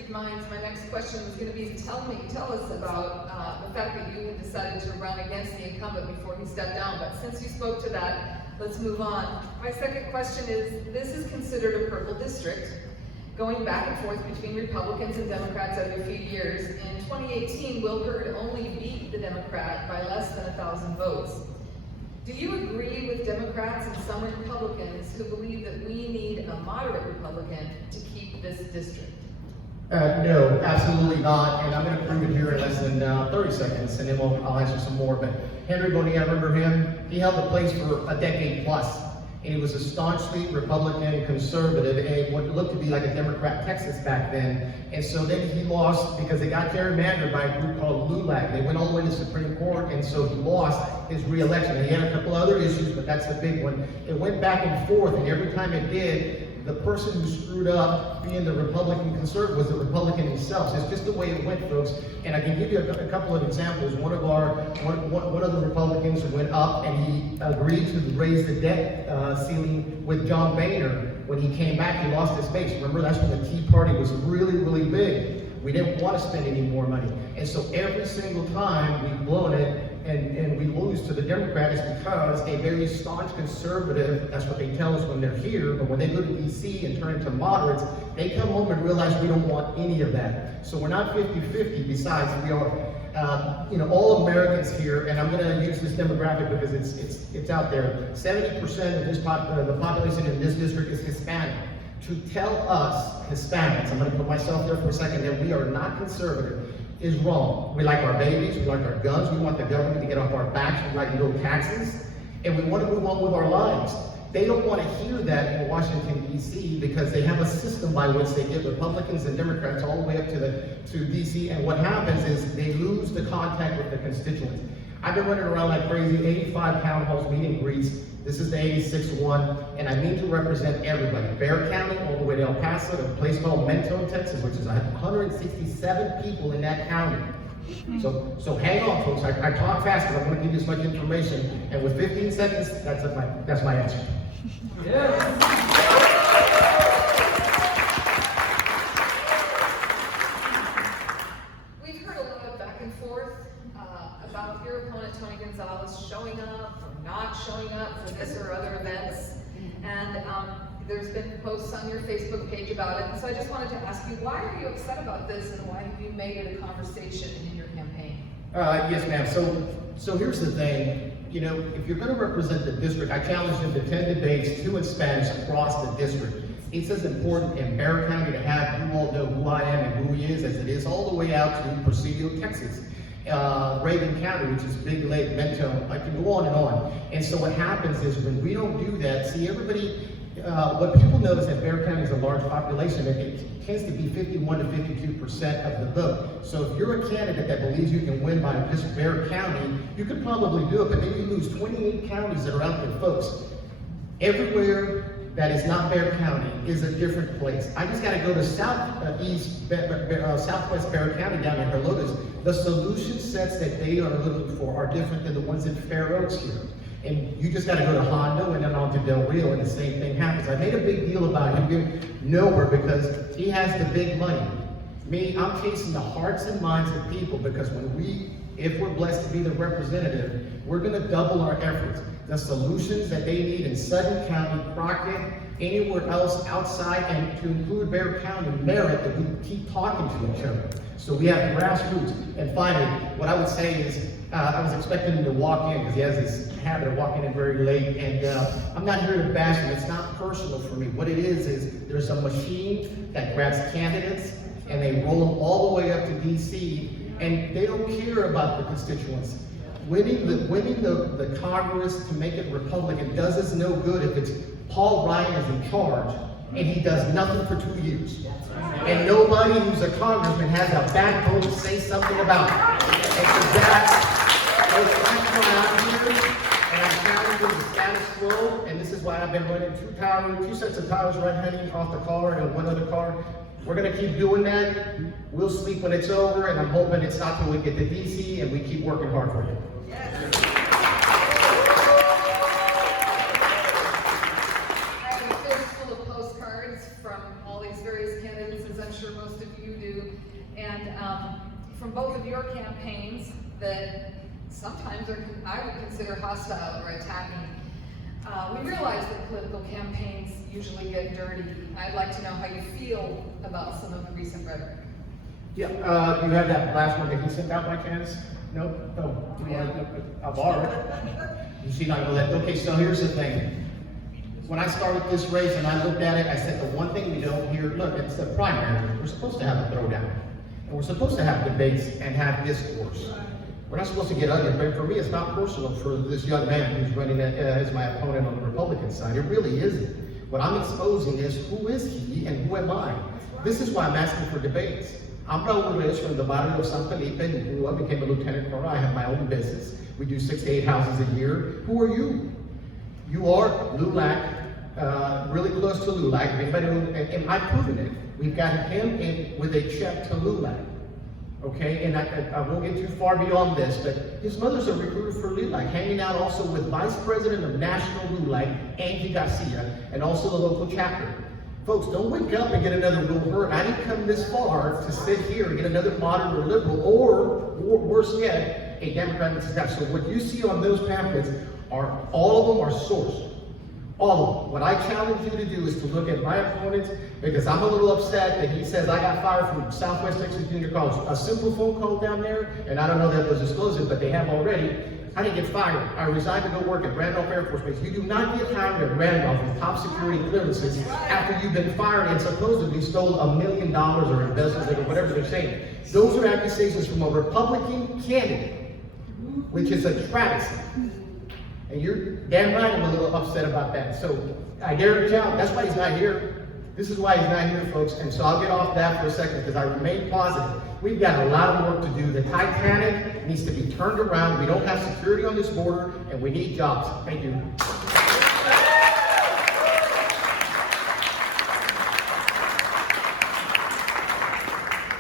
Minds. My next question was going to be, tell us about the fact that you had decided to run against the incumbent before he stepped down, but since you spoke to that, let's move on. My second question is, this is considered a purple district, going back and forth between Republicans and Democrats every few years. In 2018, Will Hurd only beat the Democrat by less than 1,000 votes. Do you agree with Democrats and some Republicans who believe that we need a moderate Republican to keep this district? No, absolutely not, and I'm going to prove it here in less than 30 seconds, and then I'll answer some more. But Henry Boney, I remember him. He held the place for a decade plus, and he was a staunchly Republican conservative, and what looked to be like a Democrat Texas back then. And so then he lost because they got gerrymandered by a group called LULAC. They went all the way to the Supreme Court, and so he lost his re-election. And he had a couple other issues, but that's the big one. It went back and forth, and every time it did, the person who screwed up being the Republican conservative was the Republican himself. So it's just the way it went, folks. And I can give you a couple of examples. One of the Republicans went up and he agreed to raise the debt ceiling with John Boehner. When he came back, he lost his base. Remember, that's when the Tea Party was really, really big. We didn't want to spend any more money. And so every single time we've blown it, and we lose to the Democrats because a very staunch conservative, that's what they tell us when they're here, but when they go to DC and turn into moderates, they come home and realize we don't want any of that. So we're not 50-50, besides we are all Americans here, and I'm gonna use this demographic because it's out there. 70% of this the population in this district is Hispanic. To tell us, Hispanics, I'm gonna put myself there for a second, that we are not conservative, is wrong. We like our babies, we like our guns, we want the government to get off our backs, we like low taxes, and we want to move on with our lives. They don't want to hear that in Washington, D.C. because they have a system by which they get Republicans and Democrats all the way up to D.C. and what happens is they lose the contact with the constituents. I've been running around like crazy, 85 town halls, meet and greets. This is the 86th one, and I mean to represent everybody. Bexar County, all the way to El Paso, to a place called Mentone, Texas, which is 167 people in that county. So hang on, folks. I talk fast because I want to give you as much information, and with 15 seconds, that's my answer. We've heard a lot of back and forth about your opponent, Tony Gonzalez, showing up or not showing up for this or other events. And there's been posts on your Facebook page about it. And so I just wanted to ask you, why are you upset about this and why have you made it a conversation in your campaign? Yes, ma'am. So here's the thing. If you're going to represent the district, I challenge them to 10 debates, 2 in Spanish across the district. It's as important in Bexar County to have you all know who I am and who he is as it is all the way out to Presidio, Texas. Reagan County, which is Big Lake, Mentone, I can go on and on. And so what happens is when we don't do that, see everybody, what people notice that Bexar County is a large population, it tends to be 51 to 52% of the vote. So if you're a candidate that believes you can win by just Bexar County, you could probably do it, but then you lose 28 counties that are out there, folks. Everywhere that is not Bexar County is a different place. I just gotta go to southwest Bexar County down in Herodotus. The solution sets that they are looking for are different than the ones in Fair Oaks here. And you just gotta go to Hondo and then on to Del Rio and the same thing happens. I made a big deal about him getting nowhere because he has the big money. Me, I'm chasing the hearts and minds of people because if we're blessed to be the representative, we're gonna double our efforts. The solutions that they need in Sutton County, Crockett, anywhere else outside, and to include Bexar County, merit that we keep talking to each other. So we have grassroots. And finally, what I would say is, I was expecting him to walk in because he has this habit of walking in very late, and I'm not here to bash him. It's not personal for me. What it is there's a machine that grabs candidates and they roll them all the way up to DC, and they don't care about the constituents. Winning the Congress to make it Republican does us no good if it's Paul Ryan is in charge and he does nothing for 2 years. And nobody who's a congressman has a backbone to say something about it. And that, I'm coming out here and I'm challenging the status quo, and this is why I've been running two sets of tires right hanging off the car and one other car. We're gonna keep doing that. We'll sleep when it's over, and I'm hoping it's not till we get to DC and we keep working hard for it. I have a face full of postcards from all these various candidates, as I'm sure most of you do, and from both of your campaigns that sometimes I would consider hostile or attacking. We realize that political campaigns usually get dirty. I'd like to know how you feel about some of the recent rhetoric. Yeah, you have that last one that he sent out by chance? No? No. I'll borrow it. Is she not gonna let, okay, so here's the thing. When I started this race and I looked at it, I said the one thing we don't hear, look, it's the primary. We're supposed to have a throwdown. And we're supposed to have debates and have discourse. We're not supposed to get ugly, but for me, it's not personal for this young man who's running as my opponent on the Republican side. It really isn't. What I'm exposing is who is he and who am I? This is why I'm asking for debates. I'm Raul Reyes from the barrio of San Felipe, who grew up, became a lieutenant colonel. I have my own business. We do 6 to 8 houses a year. Who are you? You are LULAC, really close to LULAC. Anybody know, and I've proven it. We've got him in with a check to LULAC. Okay, and I won't get too far beyond this, but his mother's a recruiter for LULAC, hanging out also with Vice President of National LULAC, Angie Garcia, and also the local chapter. Folks, don't wake up and get another Will Hurt. I didn't come this far to sit here and get another moderate or liberal, or worse yet, a Democrat that's got. So what you see on those pamphlets are, all of them are sourced. All of them. What I challenge you to do is to look at my opponents, because I'm a little upset that he says I got fired from Southwest Texas Junior College. A simple phone call down there, and I don't know that was disclosed, but they have already. I didn't get fired. I resigned to go work at Randolph Air Force Base. You do not get hired at Randolph with top security clearances after you've been fired and supposedly stole $1 million or embezzled it or whatever they're saying. Those are accusations from a Republican candidate, which is a travesty. And you're damn right I'm a little upset about that. So I dare to challenge. That's why he's not here. This is why he's not here, folks. And so I'll get off that for a second because I remain positive. We've got a lot of work to do. The Titanic needs to be turned around. We don't have security on this border, and we need jobs. Thank you.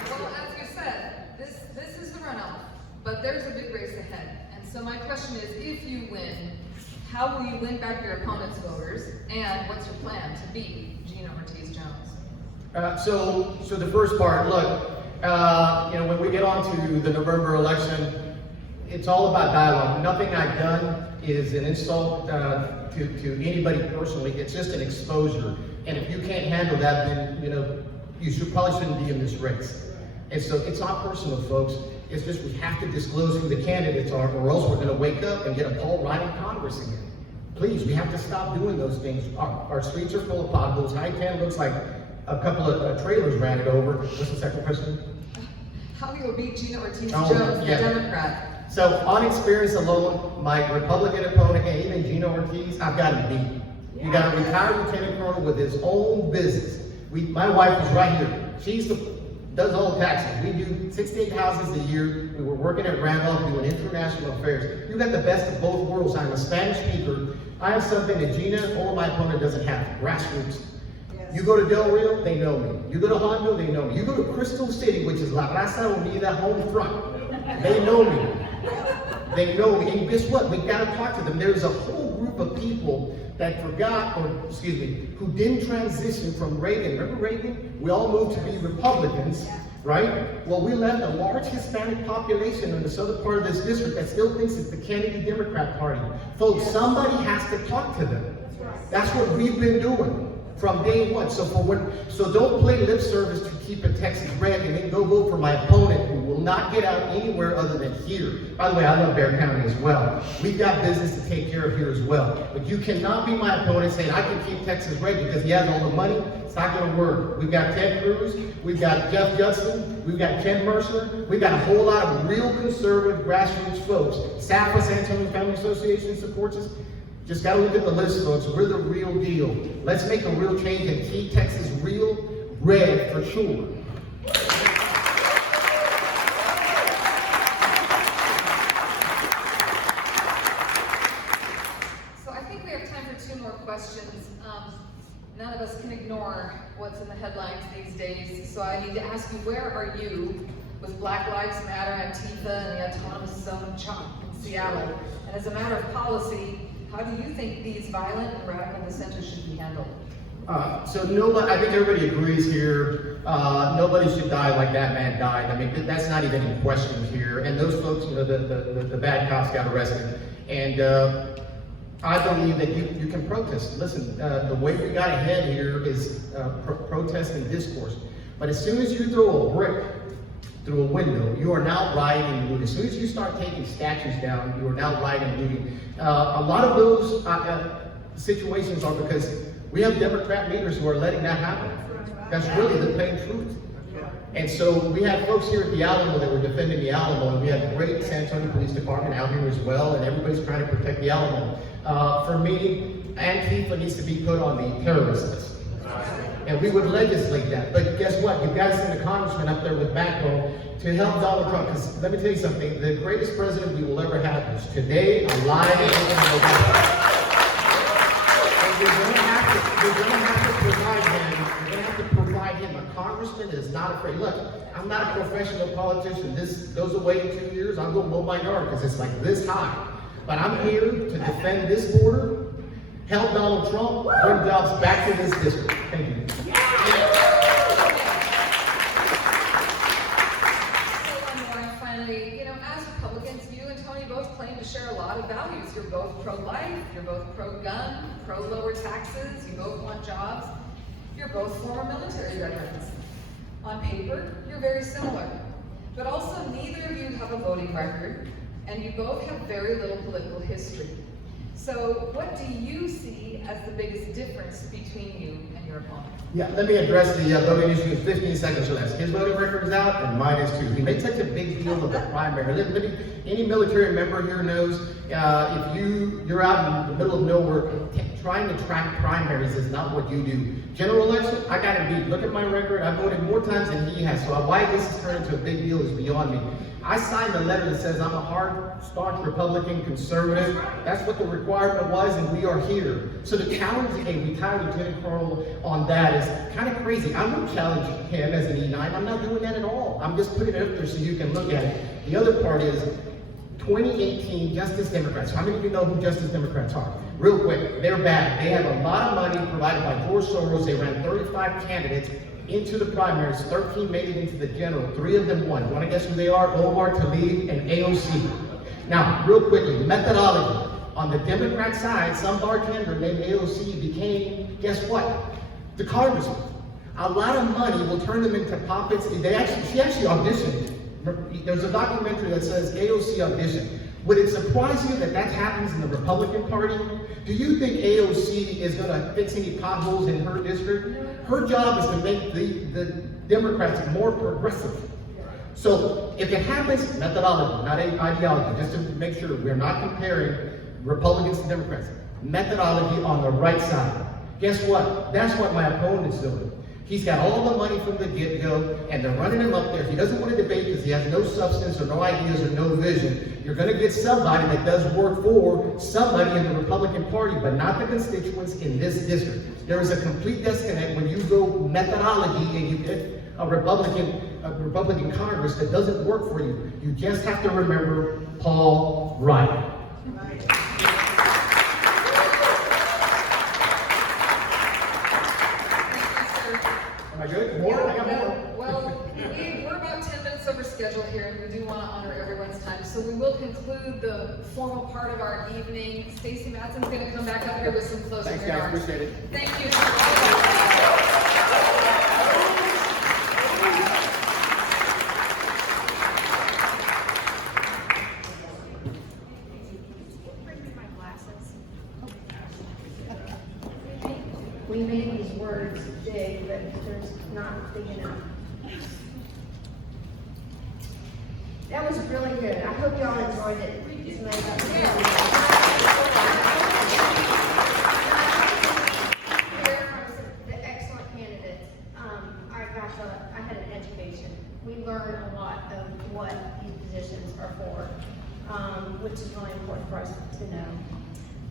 Well, as you said, this is the runoff, but there's a big race ahead. And so my question is, if you win, how will you win back your opponent's voters, and what's your plan to beat Gina Ortiz-Jones? So the first part, look, when we get on to the November election, it's all about dialogue. Nothing I've done is an insult to anybody personally. It's just an exposure. And if you can't handle that, then you probably shouldn't be in this race. And so it's not personal, folks. It's just we have to disclose who the candidates are, or else we're going to wake up and get a Paul Ryan Congress again. Please, we have to stop doing those things. Our streets are full of potholes. I-10 looks like a couple of trailers ran it over. What's the second question? How you will beat Gina Ortiz-Jones, the Democrat? So on experience alone, my Republican opponent, and even Gina Ortiz, I've got him beat. You got a retired lieutenant colonel with his own business. My wife is right here. She's does all the taxes. We do 6 to 8 houses a year. We were working at Randolph doing international affairs. You got the best of both worlds. I'm a Spanish speaker. I have something that Gina or my opponent doesn't have, grassroots. Yes. You go to Del Rio, they know me. You go to Hondo, they know me. You go to Crystal City, which is La Raza Unida home front. They know me. They know me. And guess what? We've got to talk to them. There's a whole group of people that who didn't transition from Reagan. Remember Reagan? We all moved to be Republicans, right? Well, we left a large Hispanic population in the southern part of this district that still thinks it's the Kennedy Democrat Party. Folks, somebody has to talk to them. That's what we've been doing from day one. So don't play lip service to keep a Texas red and then go vote for my opponent who will not get out anywhere other than here. By the way, I love Bexar County as well. We've got business to take care of here as well. But you cannot be my opponent saying I can keep Texas red because he has all the money. It's not going to work. We've got Ted Cruz, we've got Jeff Judson, we've got Ken Mercer, we've got a whole lot of real conservative grassroots folks. SAFA, San Antonio Family Association supports us. Just got to look at the list, folks. We're the real deal. Let's make a real change and keep Texas real red for sure. you, where are you with Black Lives Matter, Antifa, and the autonomous zone chunk in Seattle? And as a matter of policy, how do you think these violent and radical dissenters should be handled? So nobody, I think everybody agrees here, nobody should die like that man died. I mean, that's not even in question here. And those folks, you know, the bad cops got arrested. And I believe that you can protest. Listen, the way we got ahead here is protest and discourse. But as soon as you throw a brick through a window, you are now rioting and looting. As soon as you start taking statues down, you are now rioting and looting. A lot of those situations are because we have Democrat leaders who are letting that happen. That's really the plain truth. And so we have folks here at the Alamo that were defending the Alamo, and we have a great San Antonio Police Department out here as well, and everybody's trying to protect the Alamo. For me, Antifa needs to be put on the terrorist list. And we would legislate that. But guess what? You've got to send a congressman up there with backbone to help Donald Trump. Because let me tell you something, the greatest president we will ever have is today, alive, and in You're going to have to provide him a congressman that is not afraid. Look, I'm not a professional politician. This goes away in 2 years. I'll go mow my yard because it's like this high. But I'm here to defend this border, help Donald Trump, bring jobs back to this district. Thank you. Finally, you know, as Republicans, you and Tony both claim to share a lot of values. You're both pro-life, you're both pro-gun, pro-lower taxes, you both want jobs. You're both former military veterans. On paper, you're very similar. But also, neither of you have a voting record, and you both have very little political history. So, what do you see as the biggest difference between you and your opponent? Yeah, let me address the voting issue in 15 seconds or less. His voting record is out, and mine is too. He made such a big deal of the primary. Any military member here knows if you're out in the middle of nowhere, trying to track primaries is not what you do. General election, I got him beat. Look at my record. I voted more times than he has. So why this has turned into a big deal is beyond me. I signed a letter that says I'm a hard, staunch Republican conservative. That's what the requirement was, and we are here. So to challenge a retired lieutenant colonel on that is kind of crazy. I'm not challenging him as an E9. I'm not doing that at all. I'm just putting it up there so you can look at it. The other part is 2018 Justice Democrats. How many of you know who Justice Democrats are? Real quick, they're bad. They have a lot of money provided by George Soros. They ran 35 candidates into the primaries. 13 made it into the general. 3 of them won. Want to guess who they are? Omar Tlaib and AOC. Now, real quickly, methodology. On the Democrat side, some bartender named AOC became, guess what? The congressman. A lot of money will turn them into puppets. She actually auditioned. There's a documentary that says AOC auditioned. Would it surprise you that happens in the Republican Party? Do you think AOC is going to fix any potholes in her district? Her job is to make the Democrats more progressive. So if it happens, methodology, not ideology, just to make sure we're not comparing Republicans to Democrats. Methodology on the right side. Guess what? That's what my opponent's doing. He's got all the money from the get-go, and they're running him up there. He doesn't want to debate because he has no substance or no ideas or no vision. You're going to get somebody that does work for somebody in the Republican Party, but not the constituents in this district. There is a complete disconnect when you go methodology and you get a Republican Congress that doesn't work for you. You just have to remember Paul Ryan. Am I good? More? I got more. Well, we're about 10 minutes over schedule here, and we do want to honor everyone's time. So we will conclude the formal part of our evening. Stacie Matson's going to come back up here with some closing Thanks, guys. remarks. Appreciate it. Thank you. We made these words big, but there's not big enough. That was really good. I hope y'all enjoyed it. It's amazing. The excellent candidates. I had an education. We learned a lot of what these positions are for, which is really important for us to know.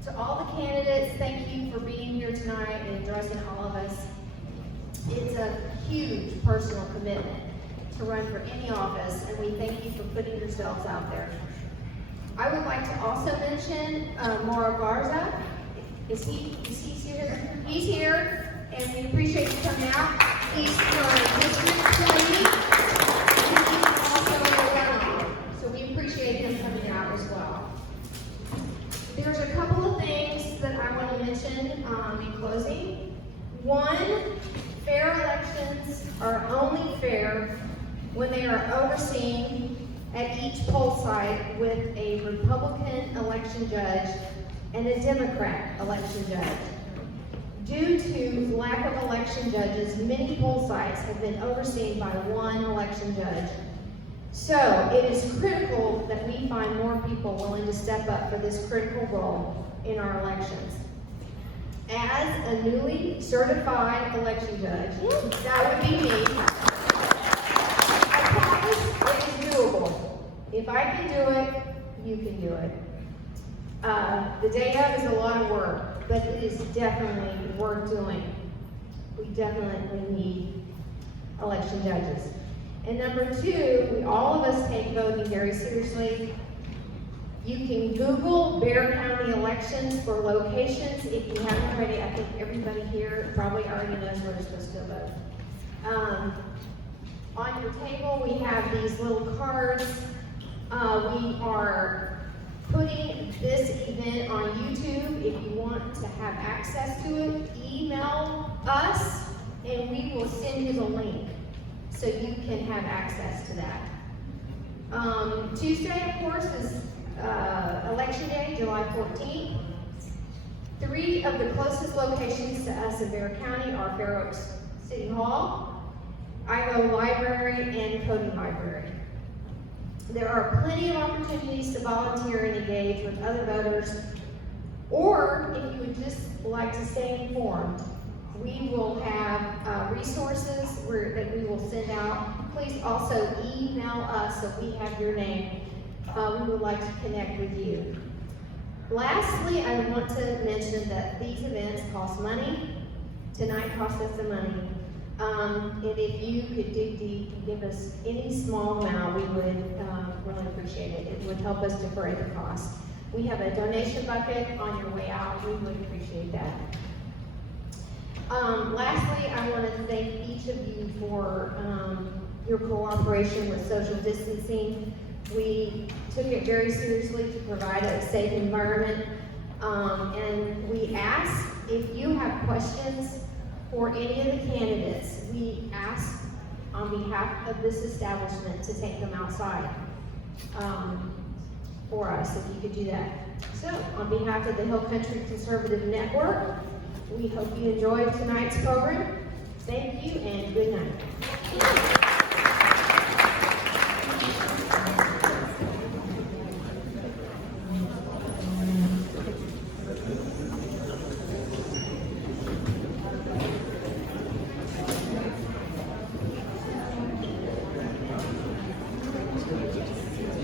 To all the candidates, thank you for being here tonight and addressing all of us. It's a huge personal commitment to run for any office, and we thank you for putting yourselves out there. I would like to also mention Mauro Garza. Is he here? He's here, and we appreciate you coming out. He's from District 20. He's also a Runoff, so we appreciate him coming out as well. There's a couple of things that I want to mention in closing. One, fair elections are only fair when they are overseen at each poll site with a Republican election judge and a Democrat election judge. Due to lack of election judges, many poll sites have been overseen by one election judge. So it is critical that we find more people willing to step up for this critical role in our elections. As a newly certified election judge, that would be me, I promise it is doable. If I can do it, you can do it. The day of is a lot of work, but it is definitely worth doing. We definitely need election judges. And number two, all of us take voting very seriously. You can Google Bexar County elections for locations if you haven't already. I think everybody here probably already knows where they're supposed to vote. On your table, we have these little cards. We are putting this event on YouTube. If you want to have access to it, email us and we will send you the link so you can have access to that. Tuesday, of course, is Election Day, July 14th. 3 of the closest locations to us in Bexar County are Fair Oaks City Hall, Idaho Library, and Cody Library. There are plenty of opportunities to volunteer and engage with other voters, or if you would just like to stay informed, we will have resources that we will send out. Please also email us so we have your name. We would like to connect with you. Lastly, I want to mention that these events cost money. Tonight cost us some money. And if you could dig deep and give us any small amount, we would really appreciate it. It would help us defray the cost. We have a donation bucket on your way out. We would appreciate that. Lastly, I want to thank each of you for your cooperation with social distancing. We took it very seriously to provide a safe environment. And we ask if you have questions for any of the candidates, we ask on behalf of this establishment to take them outside for us, if you could do that. So, on behalf of the Hill Country Conservative Network, we hope you enjoyed tonight's program. Thank you and good night.